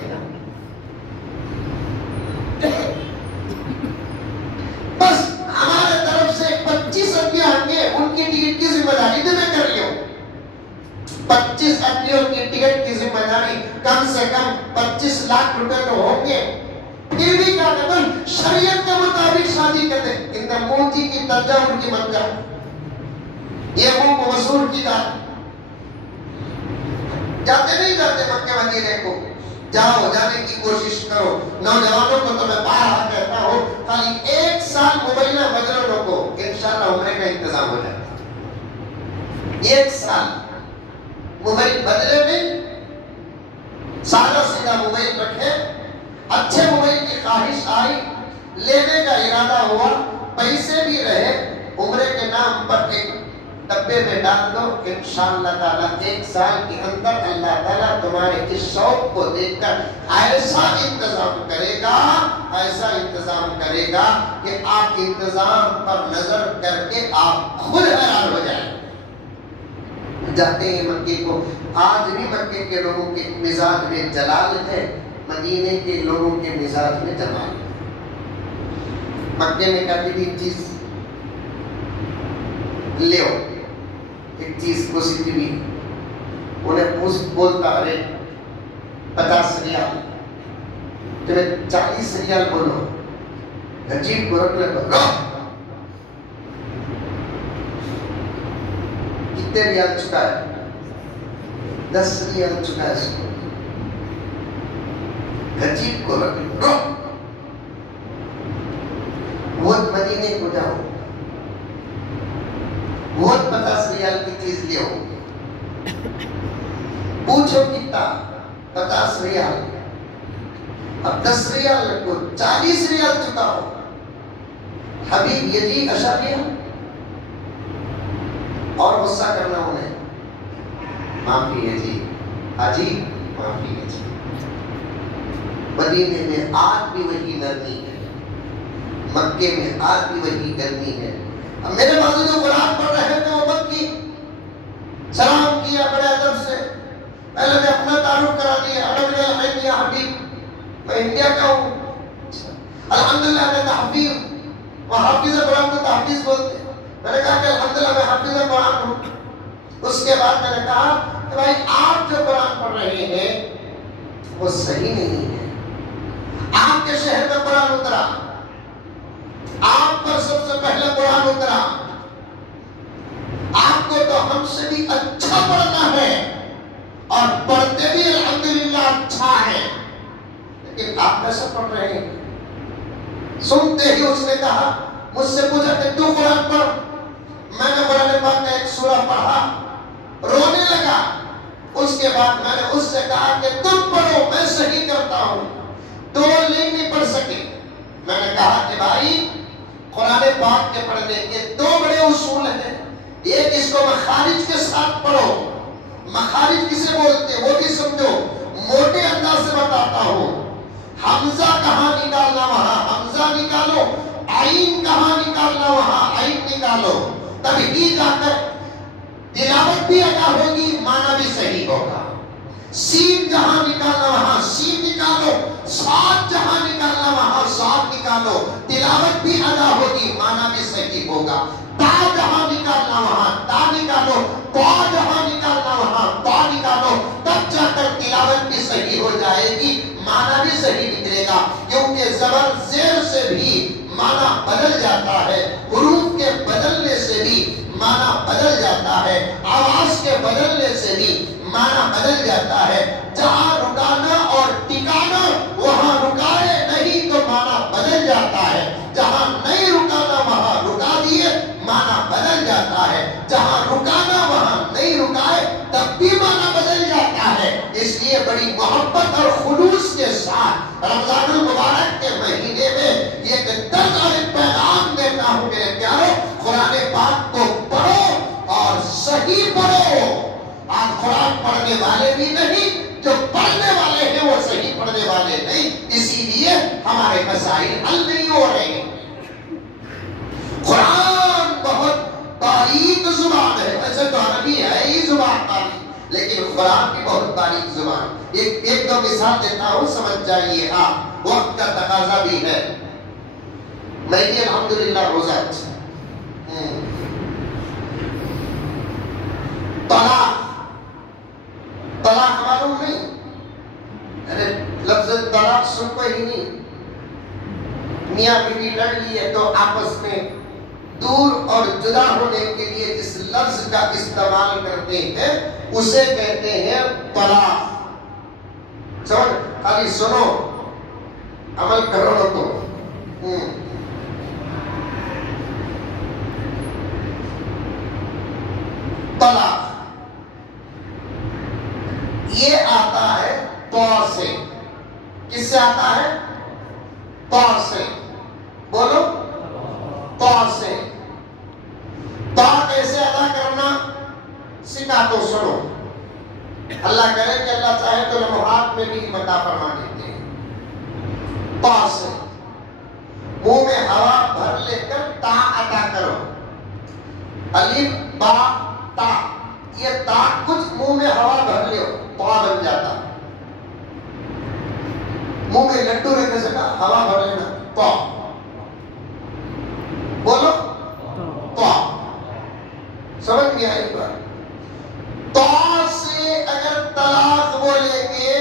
بس ہمارے طرف سے 25 آدمی آئیں گے, ان کی ٹکٹ کی ذمہ داری تو میں کر رہی ہوں. 25 آدمیوں کی ٹکٹ کی ذمہ داری کم سے کم 25 لاکھ روپے تو ہوں گے. پھر بھی کیا کرتے ہیں, شریعت کے مطابق شادی کرتے ہیں. ان موتی کی ترجمہ ان کی مت جاؤ, یہ منہ مسور کی بات. جاتے نہیں جاتے مکہ مدینے کو, جاؤ, جانے کی کوشش کرو. نوجوانوں کو تو میں بارہا کہتا ہوں, خالی 1 سال موبائل مجرموں کو انشاءاللہ عمرے کا انتظام ہو جائے. 1 سال موبائل بدلے میں سادہ سیدھا موبائل رکھے. اچھے موبائل کی خواہش آئی, لینے کا ارادہ ہوا, پیسے بھی رہے, عمرے کے نام پر ایک ڈبے میں ڈال دو. انشاءاللہ تعالیٰ 1 سال کے اندر اللہ تعالیٰ تمہارے اس شوق کو دیکھ کر ایسا انتظام کرے گا کہ آپ انتظام پر نظر کر کے آپ خود حیران ہو جائیں. جاتے ہیں مکے کو. آج بھی مکے کے لوگوں کے مزاج میں جلال ہے, مدینے کے لوگوں کے مزاج میں جمال ہے. مکے میں کہتے بھی چیز لے آؤ, ایک چیز کو سیکھی بھی انہیں بولتا ارے 50 ریال, تمہیں 40 ریال بولو, عجیب کو رکھ لے. کتنے ریال چکا ہے؟ 10 ریال چکا ہے اس کو. عجیب کو رکھ لے. بہت مدینے کو جاؤ, بہت 50 ریال کی چیز لے آؤ, پوچھو کتنا, 50 ریال. اب 10 ریال رکھو, 40 ریال چکاؤ. حبیب یہ جی اشاریہ اور غصہ کرنا انہیں, معافی ہے جی حاجی, معافی ہے جی. مدینے میں آج بھی وہی نرمی ہے, مکے میں آج بھی وہی گرمی ہے. اب میرے بازو جو قرآن پڑھ رہے تھے وہ مت کی سلام کیا بڑے ادب سے. پہلے میں اپنا تعارف کرا دیا, حبیب میں انڈیا کا ہوں, الحمدللہ میں تحفیظ, وہ حافظ قرآن کو تحفیظ بولتے. میں نے کہا کہ الحمدللہ میں حافظ قرآن ہوں. اس کے بعد میں نے کہا کہ بھائی آپ جو قرآن پڑھ رہے ہیں وہ صحیح نہیں ہے. آپ کے شہر میں قرآن اترا, آپ پر سب سے پہلے قرآن اترا, آپ کو تو ہم سے بھی اچھا پڑھنا ہے اور پڑھتے بھی الحمدللہ اچھا ہے, لیکن آپ کیسا پڑھ رہے ہیں؟ سنتے ہی اس نے کہا, مجھ سے پوچھا کہ تو قرآن پڑھ. میں نے قرآن پاک کا ایک سورہ پڑھا, رونے لگا. اس کے بعد میں نے اس سے کہا کہ تم پڑھو, میں صحیح کرتا ہوں. 2 لائن نہیں پڑھ سکے. میں نے کہا کہ بھائی قرآن پاک کے پڑھنے کے 2 بڑے اصول ہیں. ایک اس کو مخارج کے ساتھ پڑھو. مخارج کسے بولتے ہیں وہ بھی سمجھو, موٹے انداز سے بتاتا ہوں. حمزہ کہاں نکالنا وہاں حمزہ نکالو, عین کہاں نکالنا وہاں عین نکالو, تب ہی جا کر تلاوت بھی ادا ہوگی, معنی بھی صحیح ہوگا. سین جہاں نکالنا وہاں سین نکالو, صاد جہاں نکالنا وہاں صاد نکالو, تلاوت بھی ادا ہوگی, معنی بھی صحیح ہوگا. تا جہاں نکالنا وہاں تا نکالو, تا جہاں نکالنا وہاں تا نکالو, تب جا کر تلاوت بھی صحیح ہو جائے گی, معنی بھی صحیح نکلے گا. کیونکہ زبر زیر سے بھی معنی بدل جاتا ہے, حروف کے بدلنے سے بھی معنی بدل جاتا ہے, آواز کے بدلنے سے بھی معنی بدل جاتا ہے. جہاں رکانا اور ٹکانا وہاں رکائے نہیں تو معنی بدل جاتا ہے, جہاں نہیں رکانا وہاں رکا دیے معنی بدل جاتا ہے, جہاں رکانا وہاں نہیں رکائے تب بھی معنی بدل جاتا ہے. اس لیے بڑی محبت اور خلوص کے ساتھ رمضان المبارک کے مہینے میں یہ درد اور پیغام دیتا ہوں میرے پیارو, قرآن پاک کو پڑھو اور صحیح پڑھو. آج قرآن پڑھنے والے بھی نہیں, جو پڑھنے والے ہیں وہ صحیح پڑھنے والے نہیں, اسی لیے ہمارے مسائل حل نہیں ہو رہے ہیں. قرآن کی بہت باریک زبان. ایک دو مثال دیتا ہوں, سمجھ جائیے آپ, وقت کا تقاضا بھی ہے. میں بھی الحمدللہ روزہ طلاق معلوم نہیں, ارے لفظ طلاق سن کو ہی نہیں. میاں بیوی لڑ لیے تو آپس میں دور اور جدا ہونے کے لیے جس لفظ کا استعمال کرتے ہیں اسے کہتے ہیں طلاق. سمجھ, خالی سنو عمل کرو نہ تو. طلاق یہ آتا ہے طا سے. کس سے آتا ہے؟ طا سے. بولو, طا سے. طا کیسے ادا کرنا سکھا تو سنو. اللہ کرے کہ اللہ چاہے تو لمحات میں بھی عطا فرما دیتے ہیں. طا سے منہ میں ہوا بھر لے کر تا ادا کرو. الف با تا, یہ تا کچھ منہ میں ہوا بھر لو طا بن جاتا. منہ میں لڈو رکھنے سے ہوا بھر لینا طا. بولو طا. سمجھ میں آئی بات؟ طا سے اگر طلاق بولیں گے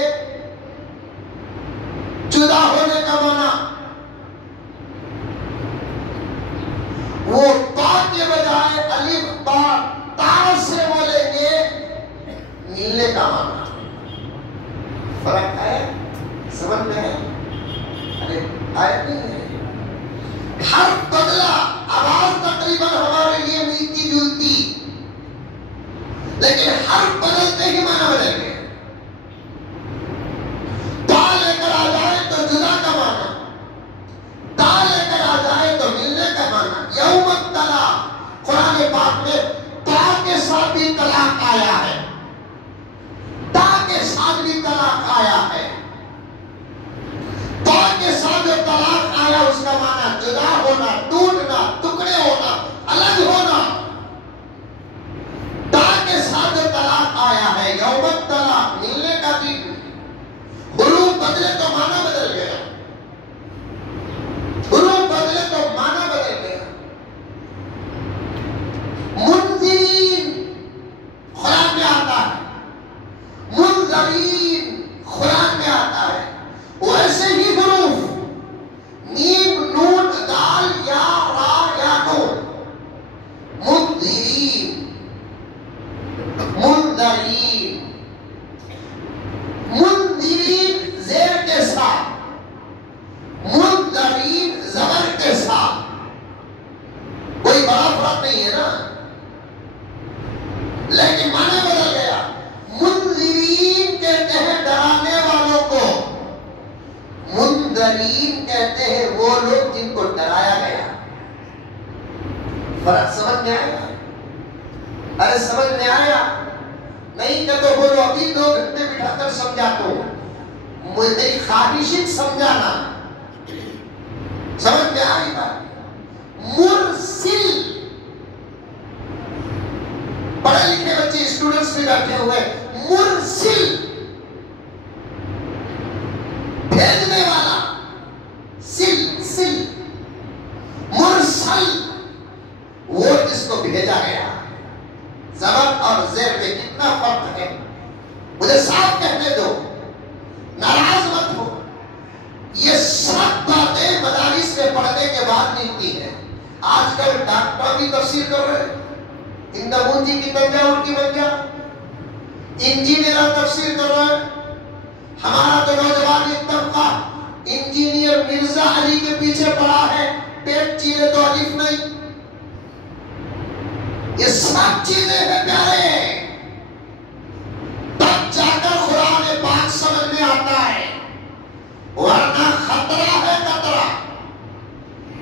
جدا ہونے کا معنی, وہ طا کے بجائے الف با تا سے بولیں گے ملنے کا معنی. فرق ہے, سمجھ میں ہے؟ ارے آئے نہیں ہے. ہر بدلا آواز تقریباً ہمارے لیے ملتی جلتی, لیکن ہر بدلتے ہی معنی بدل گئے. تا لے کر آ جائے تو جدا کا معنی, تا لے کر آ جائے تو ملنے کا معنی. یوم الطلاق قرآن پاک میں تا کے ساتھ بھی طلاق آیا ہے, تا کے ساتھ بھی طلاق آیا ہے. تا کے ساتھ جو طلاق آیا اس کا معنی جدا ہونا, ٹوٹنا, ٹکڑے ہونا, الگ ہونا. تا کے ساتھ جو طلاق آیا ہے یوم الطلاق ملنے کا دن, حروف بدلے تو معنی بدل گیا. حروف بدلے تو معنی بدل گیا. منذرین قرآن میں آتا ہے, منذرین قرآن میں آتا ہے. ویسے ہی حروف میم نون دال یا را یا نون, منذرین, منذرین, منذرین زیر کے ساتھ, منذرین زبر کے ساتھ. کوئی بڑا فرق نہیں ہے نا, لیکن معنی بدل گیا. منذرین کہتے ہیں ڈرانے والوں کو, منذرین کہتے ہیں وہ لوگ جن کو ڈرایا گیا. فرق سمجھ میں آیا؟ ارے سمجھ میں آیا نہیں کہ تو بولو ابھی 2 گھنٹے بٹھا کر سمجھاتا ہوں, میری خواہشیں سمجھانا. سمجھ میں آئی بات؟ مرسل, پڑھے لکھے بچے اسٹوڈنٹس بھی بیٹھے ہوئے, مرسل بھیجنے والا, سل سل. مرسل وہ جس کو بھیجا گیا. زبر اور زیر میں کتنا فرق ہے مجھے صاف کہنے دو, ناراض مت ہو. یہ سب باتیں مدارس میں پڑھنے کے بعد ملتی ہیں. آج کل ڈاکٹر بھی تفسیر کر رہے ہیں, اندمونجی کی تنجاور کی منجا, انجینئر تفسیر کر رہے ہیں. ہمارا تو نوجوان ایک طبقہ انجینئر مرزا علی کے پیچھے پڑا ہے, پیٹ چیرے تو الف نہیں. یہ سب چیزیں ہیں پیارے, تب جا کر قرآن پاک سمجھ میں آتا ہے, ورنہ خطرہ ہے خطرہ.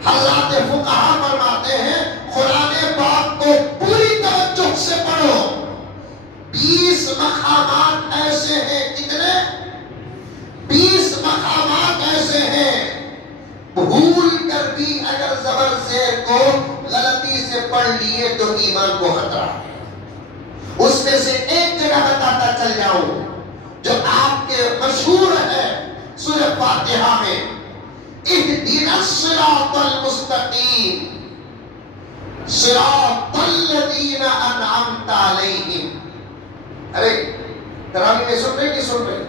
حضرات فقہا فرماتے ہیں قرآن پاک کو پوری توجہ سے پڑھو. 20 مقامات ایسے ہیں, کتنے؟ 20 مقامات ایسے ہیں بھول کر بھی اگر زبر زیر کو غلطی سے پڑھ لیے تو ایمان کو خطرہ ہے. اس اس میں سے ایک جگہ بتاتا چل جاؤں جو آپ کے مشہور ہے سورہ فاتحہ میں، اہدنا الصراط المستقیم صراط الذین انعمت علیہم۔ ارے تراویح میں سن رہے نہیں سن رہے؟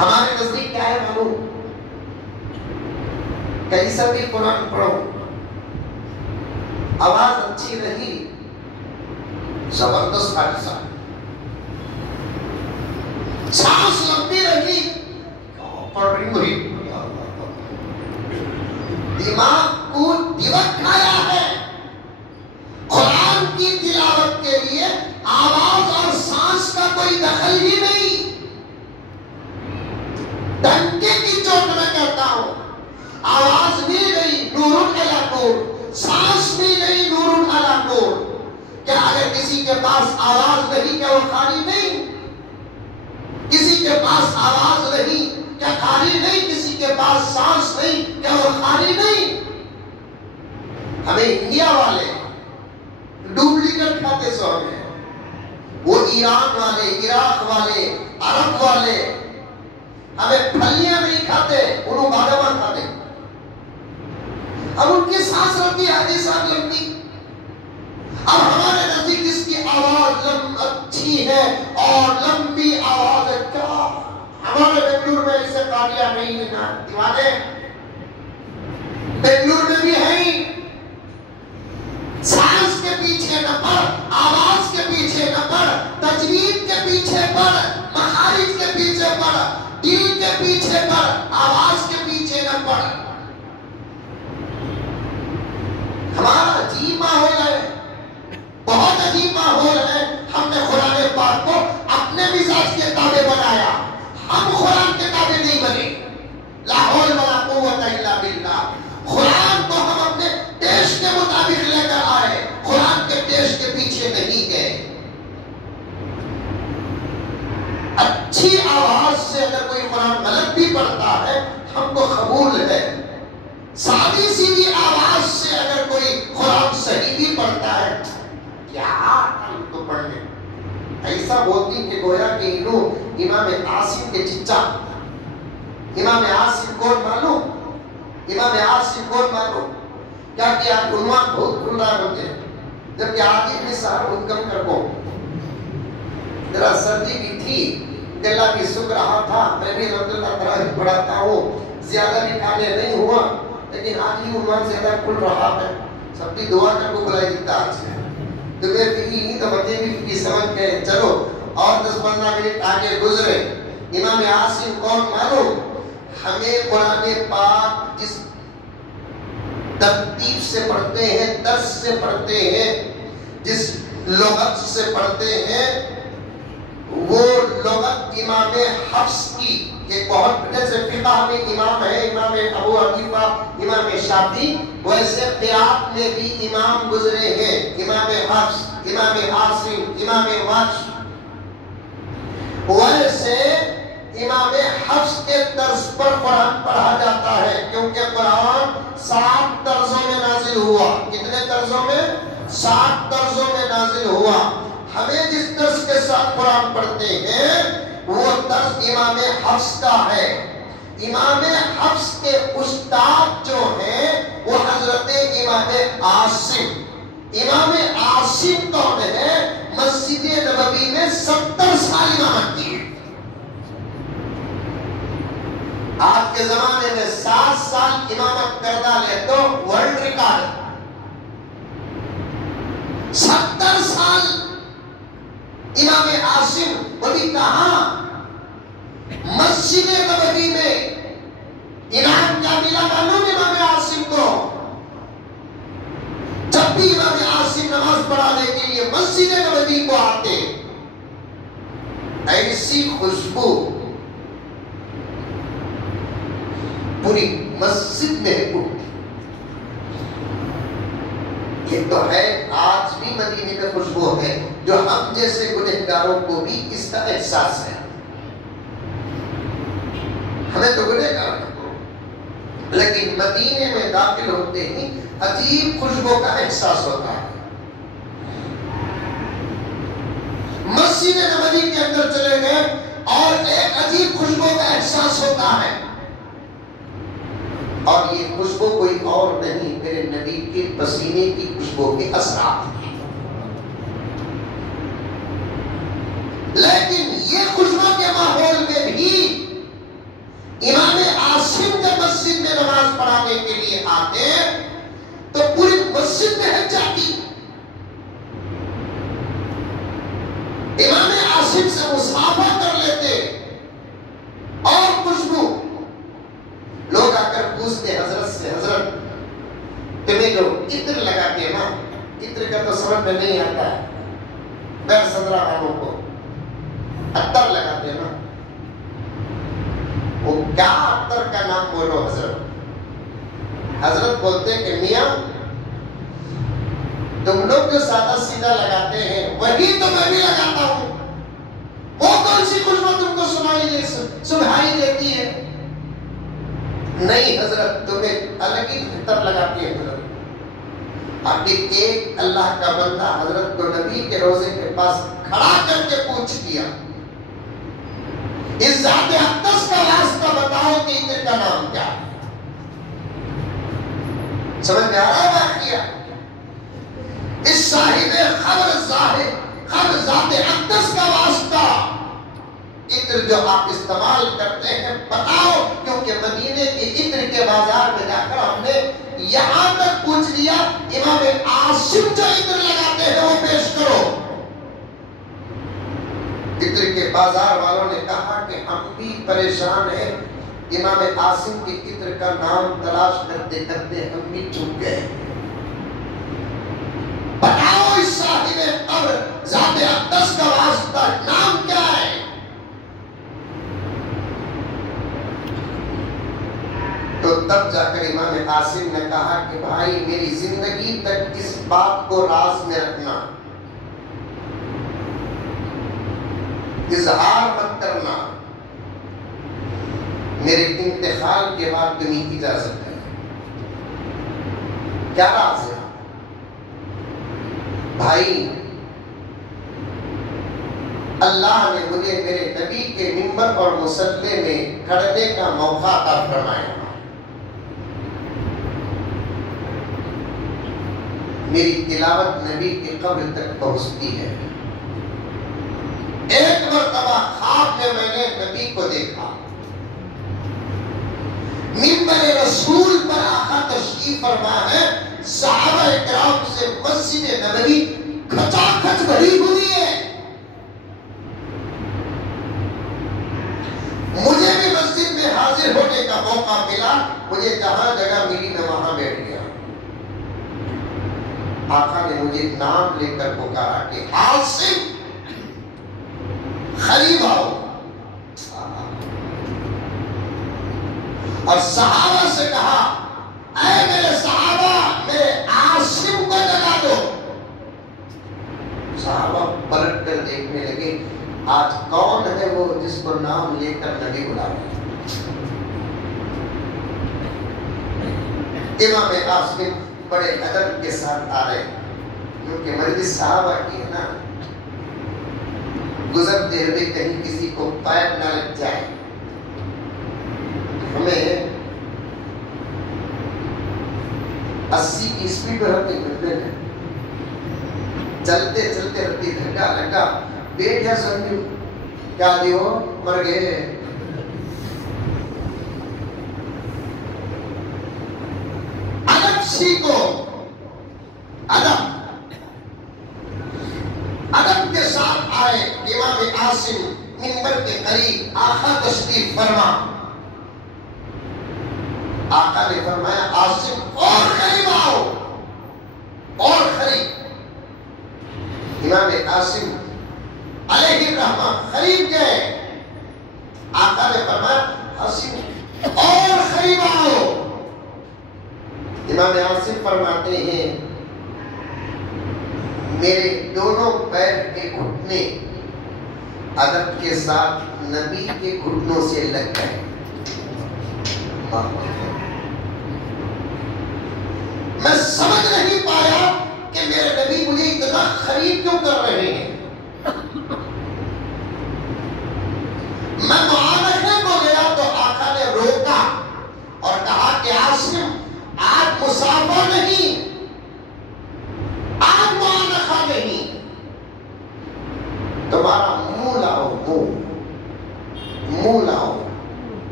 ہمارے نزدیک کیا ہے معلوم؟ کیسا بھی قرآن پڑھو، آواز اچھی رہی، زبردست حادثہ، سانس لمبی رہی، پڑھ رہی وہی، دماغ کو دیوک کھایا ہے۔ قرآن کی تلاوت کے لیے آواز اور سانس کا کوئی دخل ہی نہیں۔ ڈنکے کی چوٹ میں کہتا ہوں، آواز مل گئی نور علی نور، سانس مل گئی نور علی نور۔ کیا اگر کسی کے پاس آواز نہیں کیا وہ خالی نہیں؟ کسی کے پاس آواز نہیں کیا خالی نہیں؟ کسی کے پاس سانس نہیں کیا وہ خالی نہیں؟ ہمیں انڈیا والے ڈپلیکیٹ کھاتے سو ہیں، وہ ایران والے، عراق والے، عرب والے ہمیں پھلیاں نہیں کھاتے، انہوں بادامہ کھاتے۔ اب ان کی سانس لمبی، آدھی سانس لمبی، اب ہمارے نزدیک جس کی آواز اچھی ہے اور لمبی آواز ہے، کیا ہمارے بنگلور میں اسے قابلیہ نہیں ہے؟ دیوانے بنگلور میں بھی ہیں، سانس کے پیچھے نہ پڑ، آواز کے پیچھے نہ پڑ، تجوید کے پیچھے پڑ، مخارج کے پیچھے پڑ، دل کے پیچھے پڑ، آواز کے پیچھے نہ پڑ۔ ہمارا عجیب ماحول ہے، بہت عجیب ماحول ہے۔ ہم نے قرآن پاک کو اپنے مزاج کے تابع بنایا، ہم قرآن کے تابع نہیں بنے۔ لا حول ولا قوت الا باللہ۔ قرآن کو ہم اپنے ٹیسٹ کے مطابق لے کر آئے، قرآن کے ٹیسٹ کے پیچھے نہیں گئے۔ اچھی آواز سے اگر کوئی قرآن غلط بھی پڑھتا ہے ہم کو قبول ہے، سادی سیدھی آواز سے اگر کوئی قرآن صحیح بھی پڑھتا ہے، کیا ہم کو پڑھنے ایسا بولتی کہ گویا کہ انہوں امام عاصم کے چچا۔ امام عاصم کون معلوم؟ امام عاصم کون معلوم؟ کیا کہ آپ عنوان بہت کھل رہا ہوتے ہیں، جبکہ عاقب میں سارا حکم کر کو ذرا سردی بھی تھی، گلا بھی سکھ رہا تھا، میں بھی الحمدللہ تراویح پڑھاتا ہوں، زیادہ بھی کھانے نہیں ہوا، لیکن آج ہی عنوان زیادہ کھل رہا ہے۔ سب کی دعا کر کو بلائی دیتا آج سے دوپہر کی ہی تو بچے بھی سمجھ گئے، چلو اور 10-15 منٹ آگے گزرے۔ امام عاصم کون معلوم؟ ہمیں قرآن پاک جس ترتیب سے پڑھتے ہیں، درس سے پڑھتے ہیں، جس لغت سے پڑھتے ہیں، وہ لغت امام حفص کی، ایک بہت جیسے فقہ میں امام ہے امام ابو حنیفہ، امام شافعی، ویسے قرات میں بھی امام گزرے ہیں، امام حفص، امام عاصم، امام ورش۔ ویسے امام حفص کے طرز پر قرآن پڑھا جاتا ہے، کیونکہ قرآن 7 طرزوں میں نازل ہوا۔ کتنے طرزوں میں؟ 7 طرزوں میں نازل ہوا۔ ہمیں جس طرز کے ساتھ قرآن پڑھتے ہیں وہ طرز امام حفص کا ہے۔ امام حفص کے استاد جو ہیں وہ حضرت امام عاصم۔ امام عاصم کون ہے؟ مسجد نبوی میں 70 سال امامت کی ہے۔ آج کے زمانے میں 7 سال امامت کردہ لے تو ورلڈ ریکارڈ۔ 70 سال امام عاصم، وہ بھی کہاں؟ مسجد نبوی میں۔ امام کیا ملا معلوم امام عاصم کو؟ جب بھی امام عاصم نماز پڑھانے کے لیے مسجد نبوی کو آتے، ایسی خوشبو پوری مسجد میں اٹھتی۔ یہ تو ہے آج بھی مدینے میں خوشبو ہے جو ہم جیسے گنہگاروں کو بھی اس کا احساس ہے۔ ہمیں تو گنہگار ہیں، لیکن مدینے میں داخل ہوتے ہی عجیب خوشبو کا احساس ہوتا ہے۔ مسجد نبوی کے اندر چلے گئے اور ایک عجیب خوشبو کا احساس ہوتا ہے، اور یہ خوشبو کوئی اور نہیں میرے نبی کے پسینے کی خوشبو کے اثرات ہیں۔ لیکن یہ خوشبو کے ماحول میں بھی امام عاصم جب مسجد میں نماز پڑھانے کے لیے آتے تو پوری مسجد مہک جاتی۔ امام عاصم سے مصافحہ کر لیتے اور خوشبو، لوگ آ کر پوچھتے حضرت سے، حضرت تمہیں جو عطر لگاتے ہیں نا، عطر کا تو سمجھ میں نہیں آتا ہے، غیر صدرہ والوں کو عطر لگاتے ہیں نا، وہ کیا عطر کا نام بولو حضرت؟ حضرت بولتے کہ میاں تم لوگ جو سادہ سیدھا لگاتے ہیں وہی تو میں بھی لگاتا ہوں، وہ کون سی خوشبو تم کو سنائی دیتی ہے؟ نہیں حضرت تمہیں الگ ہی عطر لگاتی ہے حضرت۔ اب ایک اللہ کا بندہ حضرت کو نبی کے روضے کے پاس کھڑا کر کے پوچھ دیا، اس ذات اقدس کا واسطہ بتاؤ کہ عطر کا نام کیا ہے؟ سمجھ میں آ رہا ہے واقعہ؟ اس صاحب خبر ذات اقدس کا واسطہ عطر جو آپ استعمال کرتے ہیں بتاؤ، کیونکہ مدینے کے عطر کے بازار میں جا کر ہم نے یہاں تک پوچھ لیا امام عاصم جو عطر لگاتے ہیں وہ پیش کرو۔ عطر کے بازار والوں نے کہا کہ ہم بھی پریشان ہیں، امام عاصم کے عطر کا نام تلاش کرتے کرتے ہم بھی چک گئے، بتاؤ اس صاحب قبر ذات اقدس کا واسطہ نام کیا ہے؟ تو تب جا کر امام عاصم نے کہا کہ بھائی میری زندگی تک اس بات کو راز میں رکھنا، اظہار مت کرنا، میرے انتقال کے بعد تمہیں اجازت ہے۔ کیا راز ہے بھائی؟ اللہ نے مجھے میرے نبی کے منبر اور مصلی میں کھڑنے کا موقع عطا فرمایا، میری تلاوت نبی کی قبر تک پہنچتی ہے۔ ایک مرتبہ خواب میں نے نبی کو دیکھا، منبر رسول پر آقا تشریف فرما ہے، صحابہ کرام سے مسجد نبوی کھچا کھچ بھری ہوئی ہے، مجھے بھی مسجد میں حاضر ہونے کا موقع ملا، مجھے جہاں جگہ ملی میں وہاں بیٹھ گیا۔ آقا نے مجھے نام لے کر پکارا کہ عاصم قریب آؤ، اور صحابہ سے کہا اے میرے صحابہ میرے عاصم کو جگا دو۔ صحابہ پلٹ کر دیکھنے لگے آج کون ہے وہ جس کو نام لے کر نبی بلا رہے ہیں؟ امام عاصم بڑے ادب کے ساتھ آ رہے ہیں، کیونکہ مجلس صحابہ کی ہے نا، گزرتے ہوئے کہیں کسی کو پیر نہ لگ جائے۔ ہمیں 80 کی سپیڈ پر ہم نکلتے ہیں، چلتے چلتے رتی دھکا لگا، بیٹھا سمجھو کیا دیو مر گئے۔ ادب سیکھو، ادب کے ساتھ آئے۔ امام عاصم منبر کے قریب آقا تشریف فرما، آقا نے فرمایا عاصم اور قریب آؤ، اور قریب۔ امام عاصم علیہ الرحمہ قریب گئے، آقا نے فرمایا عاصم اور قریب آؤ۔ امام عاصم فرماتے ہیں میرے دونوں پیر کے گھٹنے ادب کے ساتھ نبی کے گھٹنوں سے لگ گئے۔ میں سمجھ نہیں پایا کہ میرے نبی مجھے اتنا قریب کیوں کر رہے ہیں۔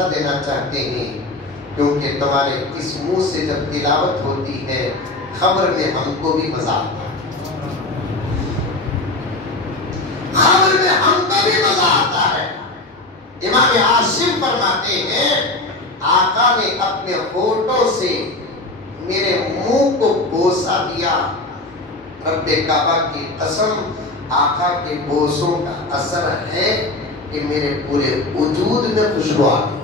بوسہ دینا چاہتے ہیں، کیونکہ تمہارے اس منہ سے جب تلاوت ہوتی ہے خبر میں ہم کو بھی مزہ آتا ہے، خبر میں ہم کو بھی مزہ آتا ہے۔ امام عاصم فرماتے ہیں آقا نے اپنے ہونٹوں سے میرے منہ کو بوسہ دیا، رب کعبہ کی قسم آقا کے بوسوں کا اثر ہے کہ میرے پورے وجود میں خوشبو آ گئی۔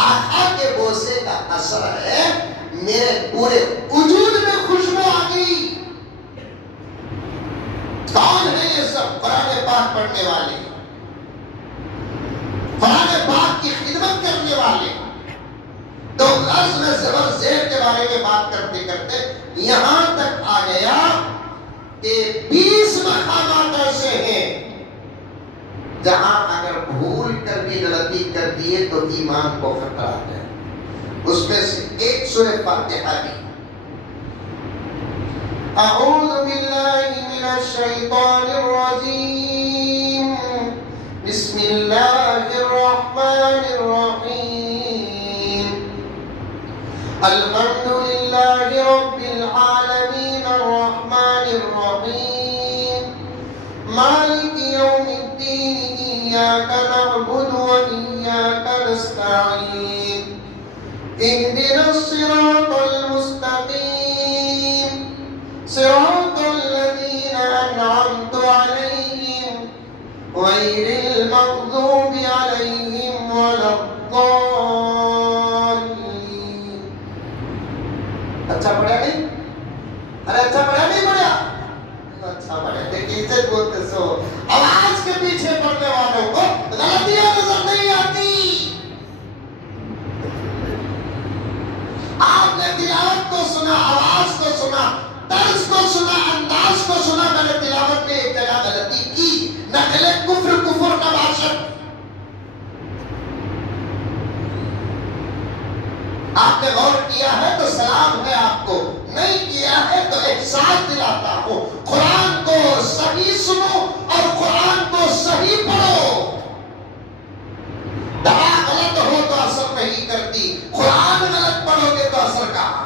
آقا کے بوسے کا اثر ہے میرے پورے وجود میں خوشبو آ گئی۔ کون ہے یہ سب؟ قرآن پاک پڑھنے والے، قرآن پاک کی خدمت کرنے والے۔ تو غرض میں زبر زیر کے بارے میں بات کرتے کرتے یہاں تک آ گیا کہ 20 مقامات ایسے ہیں جہاں اگر بھول کر بھی غلطی کر دیے تو ایمان کو خطرہ ہے۔ اس میں سے ایک سورہ فاتحہ بھی۔ اعوذ باللہ من الشیطان الرجیم، بسم اللہ الرحمن الرحیم، الحمد للہ رب العالمین الرحمن الرحیم، مالک یوم الدین، ایاک نعبد و ایاک نستعین، اهدنا الصراط المستقیم، صراط الذین انعمت علیہم غیر المغضوب علیہم ولا الضالین۔ اچھا پڑھا نہیں؟ ارے اچھا پڑھا نہیں پڑھا؟ اچھا پڑھا۔ دیکھیں اسے بولتے سو آواز کے پیچھے پڑھنے والوں کو غلطیاں نظر نہیں آتی۔ آپ نے تلاوت کو سنا، آواز کو سنا، طرز کو سنا، انداز کو سنا، میں نے تلاوت میں ایک جگہ غلطی کی، نقل کفر کفر نباشت۔ آپ نے غور کیا ہے تو سلام ہے آپ کو، نہیں کیا ہے تو احساس دلاتا ہوں، قرآن کو صحیح سنو اور قرآن کو صحیح پڑھو۔ دوا غلط ہو تو اثر نہیں کرتی، قرآن غلط پڑھو گے تو اثر کہاں؟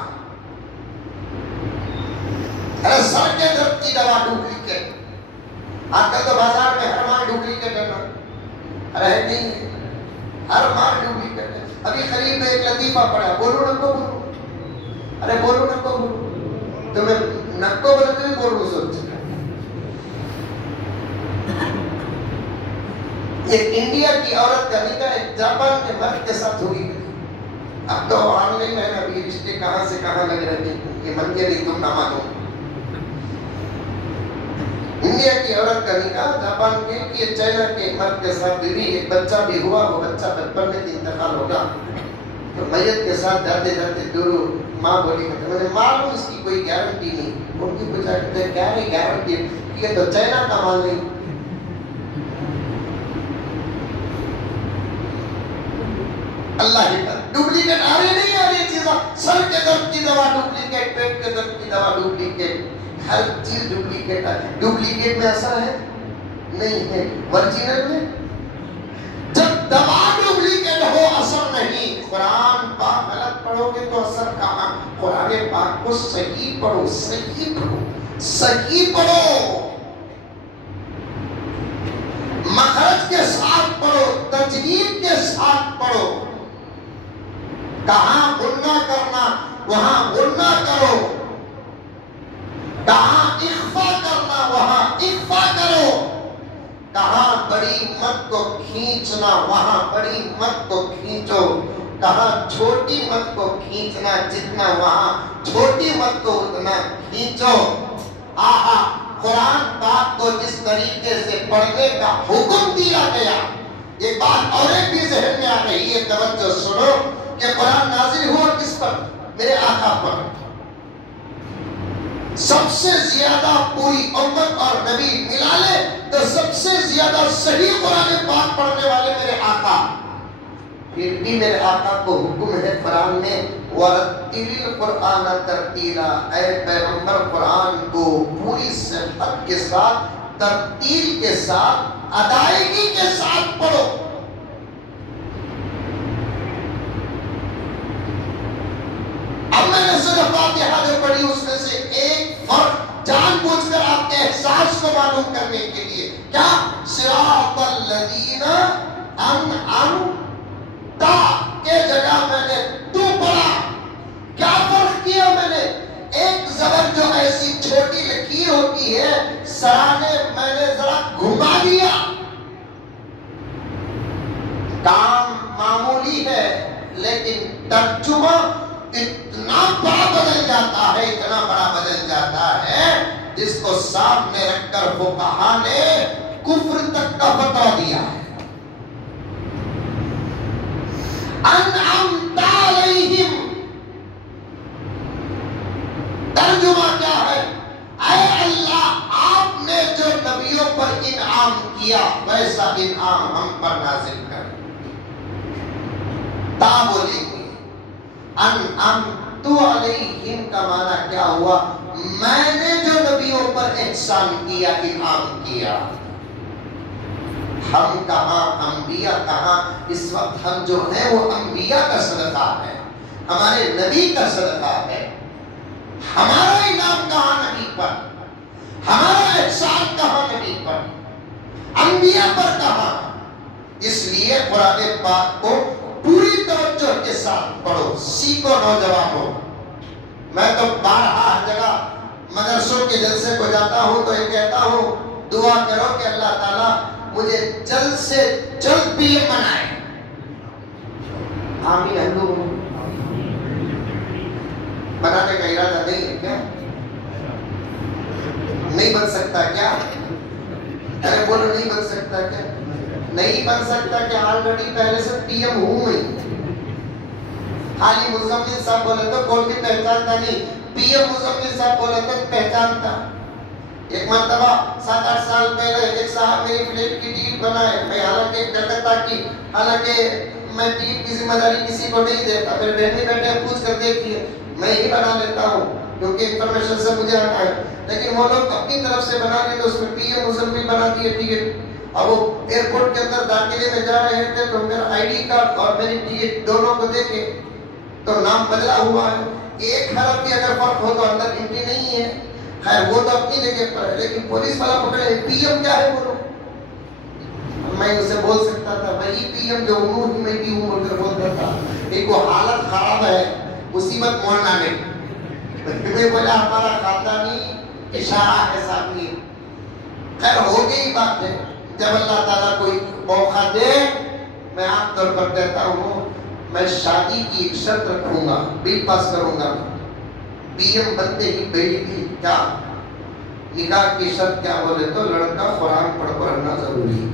ارے سر کے درد کی دوا ڈپلیکیٹ، آج کل تو بازار میں ہر مال ڈپلیکیٹ ہے نا، ارے نہیں ہے، ہر مال ڈپلیکیٹ ہے۔ ابھی قریب میں ایک لطیفہ پڑھا، بولو نکو بولو، ارے بولو نکو بولو، تو میں نکو بولتے بھی بولو سوچ۔ ایک انڈیا کی عورت کا نکاح ایک جاپان کے مرد کے ساتھ ہوئی۔ اب تو آن لائن ہے نا، ابھی رشتے کہاں سے کہاں لگ رہے ہیں، یہ من کے نہیں تم نہ مانو۔ انڈیا کی عورت کا نکاح جاپان کے چائنا کے مرد کے ساتھ ہوئی، ایک بچہ بھی ہوا، وہ بچہ بچپن میں انتقال ہوگا تو میت کے ساتھ جاتے جاتے دورو ماں بولی کہ میں نے معلوم اس کی کوئی گارنٹی نہیں، ان کی پوچھا کہتے ہیں کیا نہیں گارنٹی، یہ تو چائنا کا مال نہیں۔ اللہ ہی کا ڈپلیکیٹ آ رہی نہیں آ رہی چیزاں، سر کے درد کی دوا ڈپلیکیٹ، پیٹ کے درد کی دوا ڈپلیکیٹ، ہر چیز ڈپلیکیٹ ہے۔ ڈپلیکیٹ میں اثر ہے نہیں ہے، ورجینل میں جب دوا ڈپلیکیٹ ہو اثر نہیں۔ قرآن پاک غلط پڑھو گے تو اثر کہاں؟ قرآن پاک کو صحیح پڑھو، صحیح پڑھو، صحیح پڑھو، مخرج کے ساتھ پڑھو، تجوید کے ساتھ پڑھو۔ کہاں غنہ کرنا وہاں غنہ کرو، کہاں اخفا کرنا وہاں اخفا کرو، کہاں بڑی مت کو کھینچنا وہاں بڑی مت کو کھینچو، کہاں چھوٹی مت کو کھینچنا جتنا وہاں چھوٹی مت کو اتنا کھینچو۔ آہا، قرآن پاک کو جس طریقے سے پڑھنے کا حکم دیا گیا، یہ بات اور ایک بھی ذہن میں آ رہی ہے، توجہ سنو کہ قرآن نازل ہوا کس پر؟ میرے آقا پر۔ سب سے زیادہ پوری امت اور نبی ملا لے تو سب سے زیادہ صحیح قرآن پاک پڑھنے والے میرے آقا۔ پھر بھی میرے آقا کو حکم ہے قرآن میں وَرَتِّلِ الْقُرْآنَ تَرْتِيلًا، اے پیغمبر قرآن کو پوری صحت کے ساتھ، ترتیل کے ساتھ، ادائیگی کے ساتھ پڑھو۔ فاتحہ جو پڑھی اس میں سے ایک فرق جان بوجھ کر آپ کے احساس کو معلوم کرنے کے لیے، کیا صراط الذین انعمت کے جگہ میں نے تو پڑھا، کیا فرق کیا میں نے؟ ایک زبر جو ایسی چھوٹی لکیر ہوتی ہے، سرانے میں نے ذرا گھما دیا، کام معمولی ہے لیکن ترجمہ اتنا بڑا بدل جاتا ہے، اتنا بڑا بدل جاتا ہے جس کو سامنے رکھ کر فقہا نے کفر تک کا فتویٰ دیا ہے۔ انعمت علیہم، ترجمہ کیا ہے؟ اے اللہ، آپ نے جو نبیوں پر انعام کیا ویسا انعام ہم پر نازل کر۔ تا بولیں گے انعمت علیہم کا معنی کیا ہوا؟ میں نے جو نبیوں پر احسان کیا، انعام کیا۔ ہم کہاں، انبیاء کہاں؟ اس وقت ہم جو ہیں وہ انبیاء کا صدقہ ہے، ہمارے نبی کا صدقہ ہے۔ ہمارا انعام کہاں نبی پر، ہمارا احسان کہاں نبی پر، انبیاء پر کہاں؟ اس لیے قرآن پاک کو پوری توجہ کے ساتھ پڑھو، سیکھو نوجوانوں۔ میں تو بارہا جگہ مدرسوں کے جلسے کو جاتا ہوں تو یہ کہتا ہوں دعا کرو کہ اللہ تعالیٰ مجھے جلد سے جلد پی ایم بنائے۔ آمین ہلو۔ بنانے کا ارادہ نہیں ہے کیا؟ نہیں بن سکتا کیا؟ ارے بولو نہیں بن سکتا کیا؟ نہیں بن سکتا کہ آلریڈی پہلے سے پی ایم ہوں میں، خالی مزمل صاحب بولے تو کون بھی پہچانتا نہیں، پی ایم مزمل صاحب بولے تو پہچانتا۔ ایک مرتبہ 7-8 سال پہلے ایک صاحب میری فلیٹ کی ٹکٹ بنائے، میں حالانکہ کلکتہ کی، حالانکہ میں ٹکٹ کی ذمہ داری کسی کو نہیں دیتا، میرے بہن بھی بیٹھے پوچھ کر دیکھیے، میں ہی بنا لیتا ہوں کیونکہ انفارمیشن سے مجھے آتا ہے، لیکن وہ لوگ اپنی طرف سے بنا لیتے، اس میں پی ایم مزمل بنا دیے ٹکٹ۔ اور وہ ایئرپورٹ کے اندر داخلے میں جا رہے تھے تو میرا آئی ڈی کارڈ اور میری ٹکٹ دونوں کو دیکھے تو نام بدلا ہوا ہے، 1 حرف بھی اگر فرق ہو تو اندر انٹری نہیں ہے۔ خیر وہ تو اپنی جگہ پر ہے، لیکن پولیس والا پکڑے پی ایم کیا ہے بولو؟ میں اسے بول سکتا تھا وہی پی ایم جو انہوں میں بھی ہوں بول کر بولتا تھا، ایک وہ حالت خراب ہے، مصیبت موڑنا نہیں، میں بولا ہمارا خاندانی اشارہ ہے سامنے۔ خیر ہو گئی بات ہے، جب اللہ تعالیٰ کوئی موقع دے، میں عام طور پر کہتا ہوں میں شادی کی ایک شرط رکھوں گا، بل پاس کروں گا، پی ایم بنتے ہی بیٹی کیا نکاح کی شرط کیا بولے تو لڑکا قرآن پڑھ کر رہنا ضروری ہے۔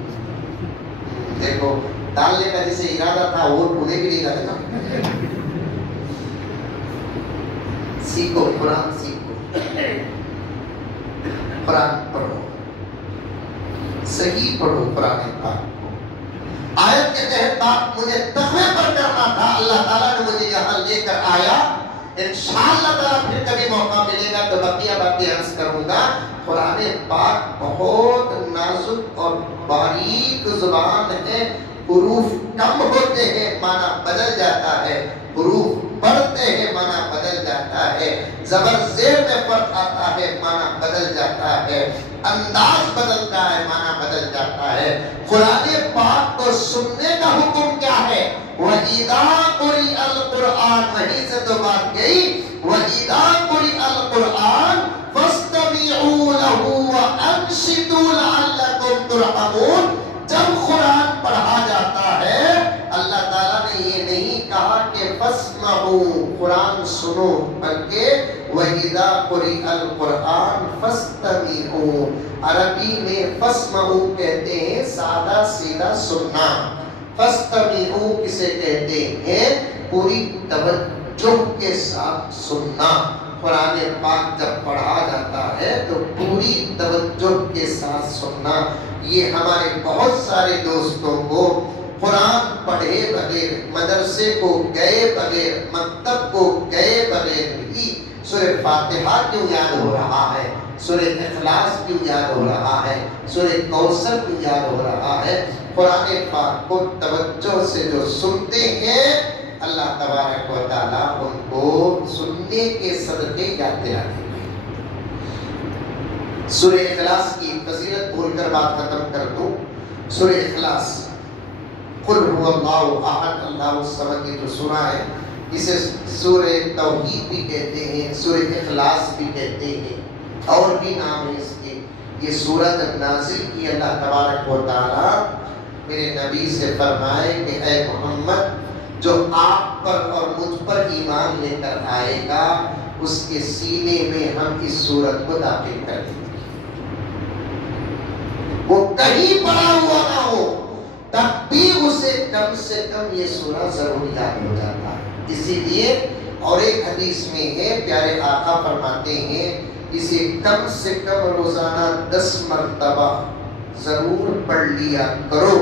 دیکھو ڈالنے کا جسے ارادہ تھا وہ انہیں بھی نہیں ڈالے گا۔ سیکھو قرآن، سیکھو قرآن پڑھو، صحیح پڑھو قرآن پاک کو۔ آیت کے تحت بات مجھے تخمے پر کرنا تھا، اللہ تعالیٰ نے مجھے یہاں لے کر آیا، انشاءاللہ تعالیٰ پھر کبھی موقع ملے گا تو بقیہ باتیں عرض کروں گا۔ قرآن پاک بہت نازک اور باریک زبان ہے، حروف کم ہوتے ہیں معنی بدل جاتا ہے، حروف پڑھتے ہیں معنی بدل جاتا ہے، زبر زیر میں فرق آتا ہے معنی بدل جاتا ہے، انداز بدلتا ہے معنی بدل جاتا ہے۔ قرآن پاک کو سننے کا حکم کیا ہے؟ وَإِذَا قُرِئَ الْقُرْآنُ، وہیں سے تو بات گئی، وَإِذَا قُرِئَ الْقُرْآنُ فَاسْتَمِعُوا لَهُ وَأَنصِتُوا لَعَلَّكُمْ تُرْحَمُونَ۔ جب قرآن پڑھا جاتا ہے اللہ تعالیٰ نے یہ نہیں کہا کہ فَاسْمَعُوا قرآن سنو، بلکہ وَإِذَا قُرِئَ الْقُرْآنُ فَاسْتَمِعُوا، عربی میں فَاسْمَعُوا کہتے ہیں سادہ سیدھا سننا، فَاسْتَمِعُوا کسے کہتے ہیں پوری توجہ کے ساتھ سننا۔ قرآن پاک جب پڑھا جاتا ہے تو پوری توجہ کے ساتھ سننا۔ یہ ہمارے بہت سارے دوستوں کو قرآن پڑھے بغیر، مدرسے کو گئے بغیر، مکتب کو گئے بغیر ہی سورہ فاتحہ کیوں یاد ہو رہا ہے، سورہ اخلاص کیوں یاد ہو رہا ہے، سورہ کوثر کیوں یاد ہو رہا ہے؟ قرآن پاک کو توجہ سے جو سنتے ہیں اللہ تبارک و تعالیٰ ان کو سننے کے صدقے یاد دلاتے ہیں۔ سورہ اخلاص کی فضیلت بول کر بات ختم کر دوں۔ سورہ اخلاص قل هو اللہ احد اللہ الصمد، یہ جو سورہ ہے اسے سورہ توحید بھی کہتے ہیں، سورہ اخلاص بھی کہتے ہیں، اور بھی نام ہے اس کے۔ یہ سورہ جب نازل کی اللہ تبارک و تعالیٰ میرے نبی سے فرمائے کہ اے محمد جو آپ پر اور مجھ پر ایمان لے کر آئے گا اس کے سینے میں ہم اس سورت کو داخل کر دیں گے، وہ کہیں پڑا ہوا نہ ہو تب بھی اسے کم سے کم یہ سورہ ضرور یاد ہو جاتا ہے۔ اسی لیے اور ایک حدیث میں ہے پیارے آقا فرماتے ہیں اسے کم سے کم روزانہ 10 مرتبہ ضرور پڑھ لیا کرو،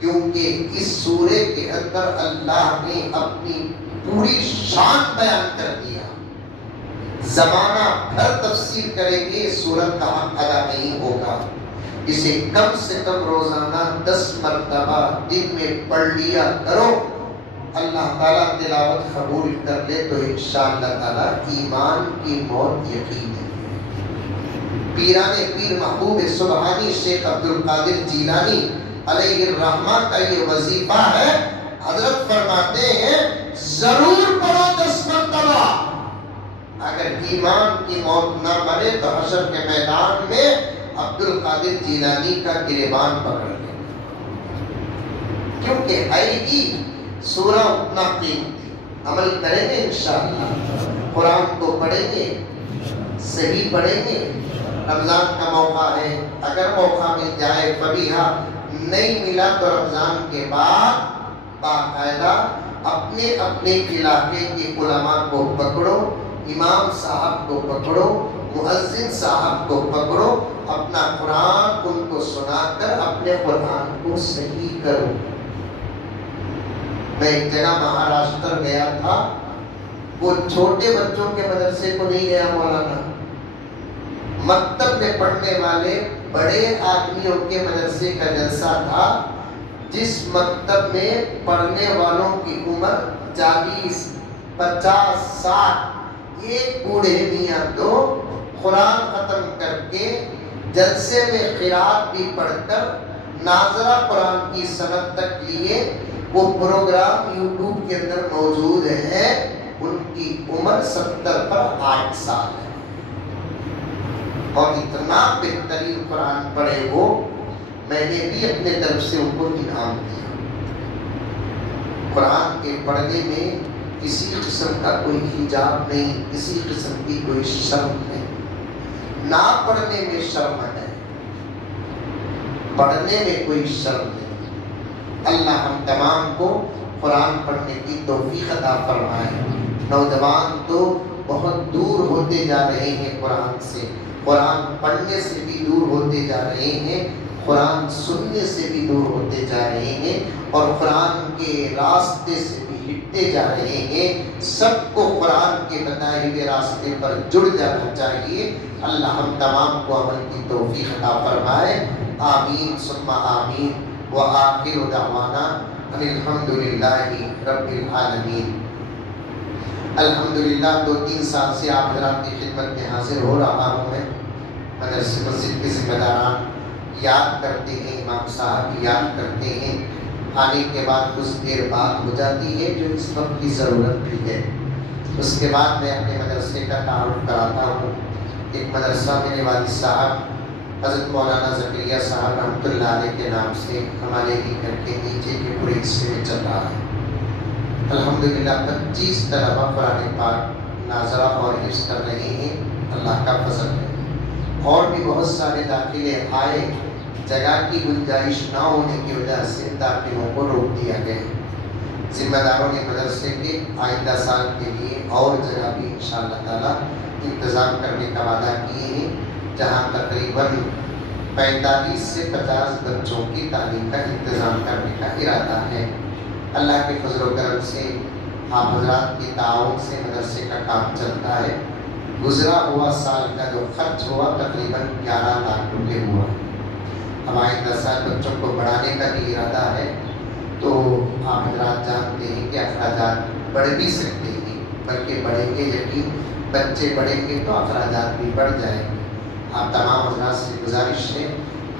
کیونکہ اس سورے کے اندر اللہ نے اپنی پوری شان بیان کر دیا۔ زمانہ بھر تفسیر کریں گے سورت کا حق ادا نہیں ہوگا۔ اسے کم سے کم روزانہ 10 مرتبہ دن میں پڑھ لیا کرو، اللہ تعالیٰ تلاوت قبول کر لے تو انشاءاللہ تعالیٰ ایمان کی موت یقین ہے۔ پیران پیر محبوب سبحانی شیخ عبدالقادر جیلانی علیہ الرحمہ کا یہ وظیفہ ہے، حضرت فرماتے ہیں ضرور پڑھو 10 مرتبہ، اگر ایمان کی موت نہ مرے تو حشر کے میدان میں عبدالقادر جیلانی کا گریبان پکڑ لے، کیونکہ ہے ہی سورہ اتنا قیمتی۔ عمل کریں گے انشاءاللہ، قرآن کو پڑھیں گے، صحیح پڑھیں گے۔ رمضان کا موقع ہے، اگر موقع مل جائے فبیہا، نہیں ملا تو رمضان کے بعد باقاعدہ اپنے اپنے علاقے کے علماء کو پکڑو، امام صاحب کو پکڑو، مؤذن صاحب کو پکڑو، اپنا قرآن ان کو سنا کر اپنے قرآن کو صحیح کرو۔ میں ایک جگہ مہاراشٹر گیا تھا، وہ چھوٹے بچوں کے مدرسے کو نہیں گیا مولانا، مکتب میں پڑھنے والے بڑے آدمیوں کے مدرسے کا جلسہ تھا، جس مکتب میں پڑھنے والوں کی عمر 40 50 60، ایک بوڑھے میاں تو قرآن ختم کر کے جلسے میں قرات بھی پڑھ کر ناظرہ قرآن کی سند تک لیے، وہ پروگرام یوٹیوب کے اندر موجود ہے، ان کی عمر 70 پر 8 سال ہے، اور اتنا بہترین قرآن پڑھے وہ، میں نے بھی اپنے طرف سے ان کو انعام دیا۔ قرآن کے پڑھنے میں کسی قسم کا کوئی حجاب نہیں، کسی قسم کی کوئی شرم نہیں، نہ پڑھنے میں شرم ہے، پڑھنے میں کوئی شرم نہیں۔ اللہ ہم تمام کو قرآن پڑھنے کی توفیق عطا فرمائے۔ نوجوان تو بہت دور ہوتے جا رہے ہیں قرآن سے، قرآن پڑھنے سے بھی دور ہوتے جا رہے ہیں، قرآن سننے سے بھی دور ہوتے جا رہے ہیں، اور قرآن کے راستے سے بھی ہٹتے جا رہے ہیں۔ سب کو قرآن کے بتائے ہوئے راستے پر جڑ جانا چاہیے۔ اللہ ہم تمام کو عمل کی توفیق عطا فرمائے، آمین ثم آمین، وآخر دعوانا ان الحمدللہ رب العالمین۔ الحمدللہ 2-3 سال سے آپ حضرات کی خدمت میں حاضر ہو رہا ہوں میں۔ مدرسے مسجد کے ذمہ داران یاد کرتے ہیں، امام صاحب یاد کرتے ہیں، آنے کے بعد کچھ دیر بعد ہو جاتی ہے جو اس وقت کی ضرورت بھی ہے۔ اس کے بعد میں اپنے مدرسے کا تعارف کراتا ہوں۔ ایک مدرسہ میرے والد صاحب حضرت مولانا زکریا صاحب رحمۃ اللہ علیہ کے نام سے ہمارے ہی گھر کے نیچے کے پورے حصے میں چل رہا ہے۔ الحمدللہ 25 طلبہ قرآن پاک ناظرہ اور حفظ کر رہے ہیں، اللہ کا فضل ہے۔ اور بھی بہت سارے داخلے آئے، جگہ کی گنجائش نہ ہونے کی وجہ سے داخلوں کو روک دیا گیا۔ ذمہ داروں نے مدرسے کے آئندہ سال کے لیے اور جگہ بھی انشاءاللہ تعالیٰ انتظام کرنے کا وعدہ کیے ہیں، جہاں تقریباً 45 سے 50 بچوں کی تعلیم کا انتظام کرنے کا ارادہ ہے۔ اللہ کے فضل و کرم سے آپ حضرات کی تعاون سے مدرسے کا کام چلتا ہے۔ گزرا ہوا سال کا جو خرچ ہوا تقریباً 11 لاکھ روپے ہوا۔ اب آئندہ سال بچوں کو بڑھانے کا بھی ارادہ ہے، تو آپ حضرات جانتے ہیں کہ اخراجات بڑھ بھی سکتے ہیں، بلکہ بڑھیں گے یقین، بچے بڑھیں گے تو اخراجات بھی بڑھ جائیں گے۔ آپ تمام حضرات سے گزارش ہے،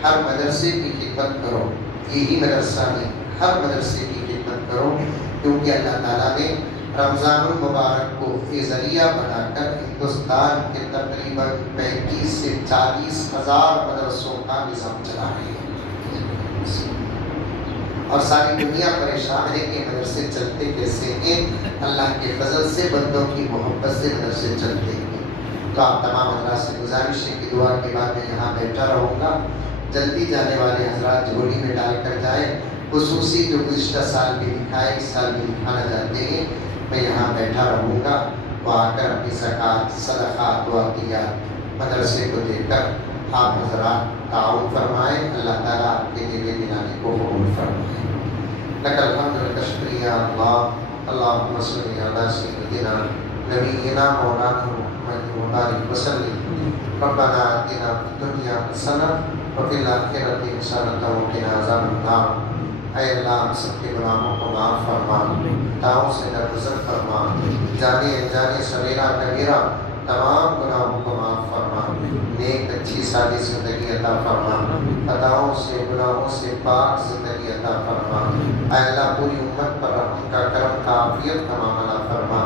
ہر مدرسے کی خدمت کرو، یہی مدرسہ نہیں، ہر مدرسے کی خدمت کرو، کیونکہ اللہ تعالیٰ نے رمضان المبارک کو یہ ذریعہ بنا کر ہندوستان کے تقریباً 35 سے 40 ہزار مدرسوں کا نظام چلا رہی ہے، اور ساری دنیا پریشان ہے کہ مدرسے چلتے کیسے ہیں۔ اللہ کے فضل سے، بندوں کی محبت سے مدرسے چلتے ہیں۔ تو آپ تمام حضرات سے گزارش ہے کہ دعا کے بعد میں یہاں بیٹھا رہوں گا، جلدی جانے والے حضرات جھولی میں ڈال کر جائیں، خصوصی جو گزشتہ سال بھی دکھائے اس سال بھی دکھانا چاہتے ہیں، میں یہاں بیٹھا رہوں گا، وہ آ کر اپنی زکوٰۃ، صدقات و عطیات مدرسے کو دے کر آپ حضرات تعاون فرمائیں۔ اللہ تعالیٰ آپ کے دل دلانے کو قبول فرمائے۔ لک الحمد و لک الشکر یا اللہ، اللہم صلی علی سیدنا نبینا مولانا محمد وبارک وسلم۔ ربنا آتنا فی الدنیا حسنہ وفی الآخرۃ حسنۃ وقنا عذاب النار۔ اے اللہ ہم سب کے گناہوں کو معاف فرما، خطاؤں سے درگزر فرما، جانے انجانے صغیرہ کبیرہ تمام گناہوں کو معاف فرما، نیک اچھی سادی زندگی عطا فرما، خطاؤں سے گناہوں سے پاک زندگی عطا فرما۔ اے اللہ پوری امت پر رحم کا، کرم کا، عافیت کا معاملہ فرما۔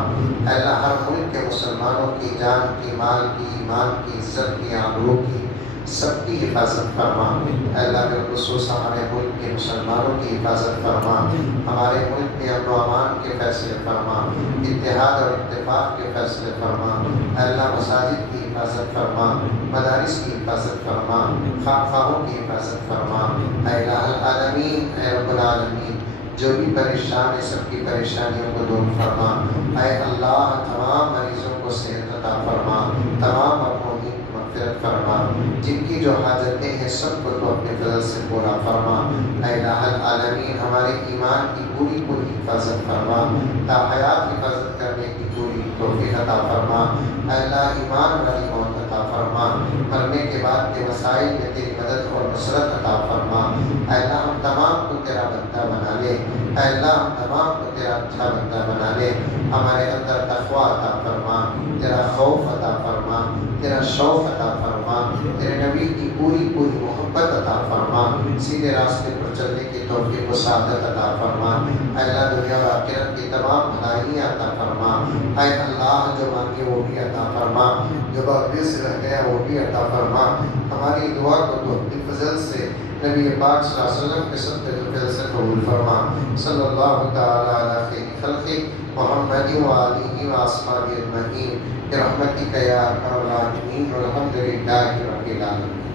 اے اللہ ہر ملک کے مسلمانوں کی جان کی، مال کی، ایمان کی، عزت کی، آبرو کی، سب کی حفاظت فرما۔ اے اللہ بالخصوص ہمارے ملک کے مسلمانوں کی حفاظت فرما، ہمارے ملک میں امن و امان کے فیصلے فرما، اتحاد اور اتفاق کے فیصلے فرما۔ اے اللہ مساجد کی حفاظت فرما، مدارس کی حفاظت فرما، خانقاہوں کی حفاظت فرما۔ اے الہ العالمین، اے رب العالمین، جو بھی پریشان ہے سب کی پریشانیوں کو دور فرما۔ اے اللہ تمام مریضوں کو صحت عطا فرما، تمام مقبولین کو مغفرت فرما، جن کی جو حاجتیں ہیں سب کو تو اپنے فضل سے پورا فرما۔ اے الہ العالمین ہمارے ایمان کی پوری پوری حفاظت فرما، تا حیات حفاظت کرنے کی پوری توفیق عطا فرما۔ اے اللہ ایمان والی موت عطا فرما، مرنے کے بعد کے مسائل میں تیری مدد اور نصرت عطا فرما۔ اے اللہ ہم تمام کو تیرا بندہ بنا لے، اے اللہ ہم تمام کو تیرا اچھا بندہ بنا لے، ہمارے اندر تقویٰ عطا فرما، تیرا خوف عطا فرما، تیرا شوق عطا فرما، تیرے نبی کی پوری پوری محبت عطا فرما، سیدھے راستے پر چلنے کی توفیق و سعادت عطا فرما۔ اے اللہ دنیا و آخرت کی تمام بھلائیاں عطا فرما۔ اے اللہ جو مانگے وہ بھی عطا فرما، جو باقی سے رہ گیا وہ بھی عطا فرما۔ ہماری دعا کو تو اپنی فضل سے نبی پاک صلی اللہ علیہ وسلم کے صدقے فضل سے قبول فرما۔ صلی اللہ تعالی علی خیر خلقہ محمد و آلہ و اصحابہ اجمعین برحمتک یا ارحم الراحمین والحمد للہ رب العالمین۔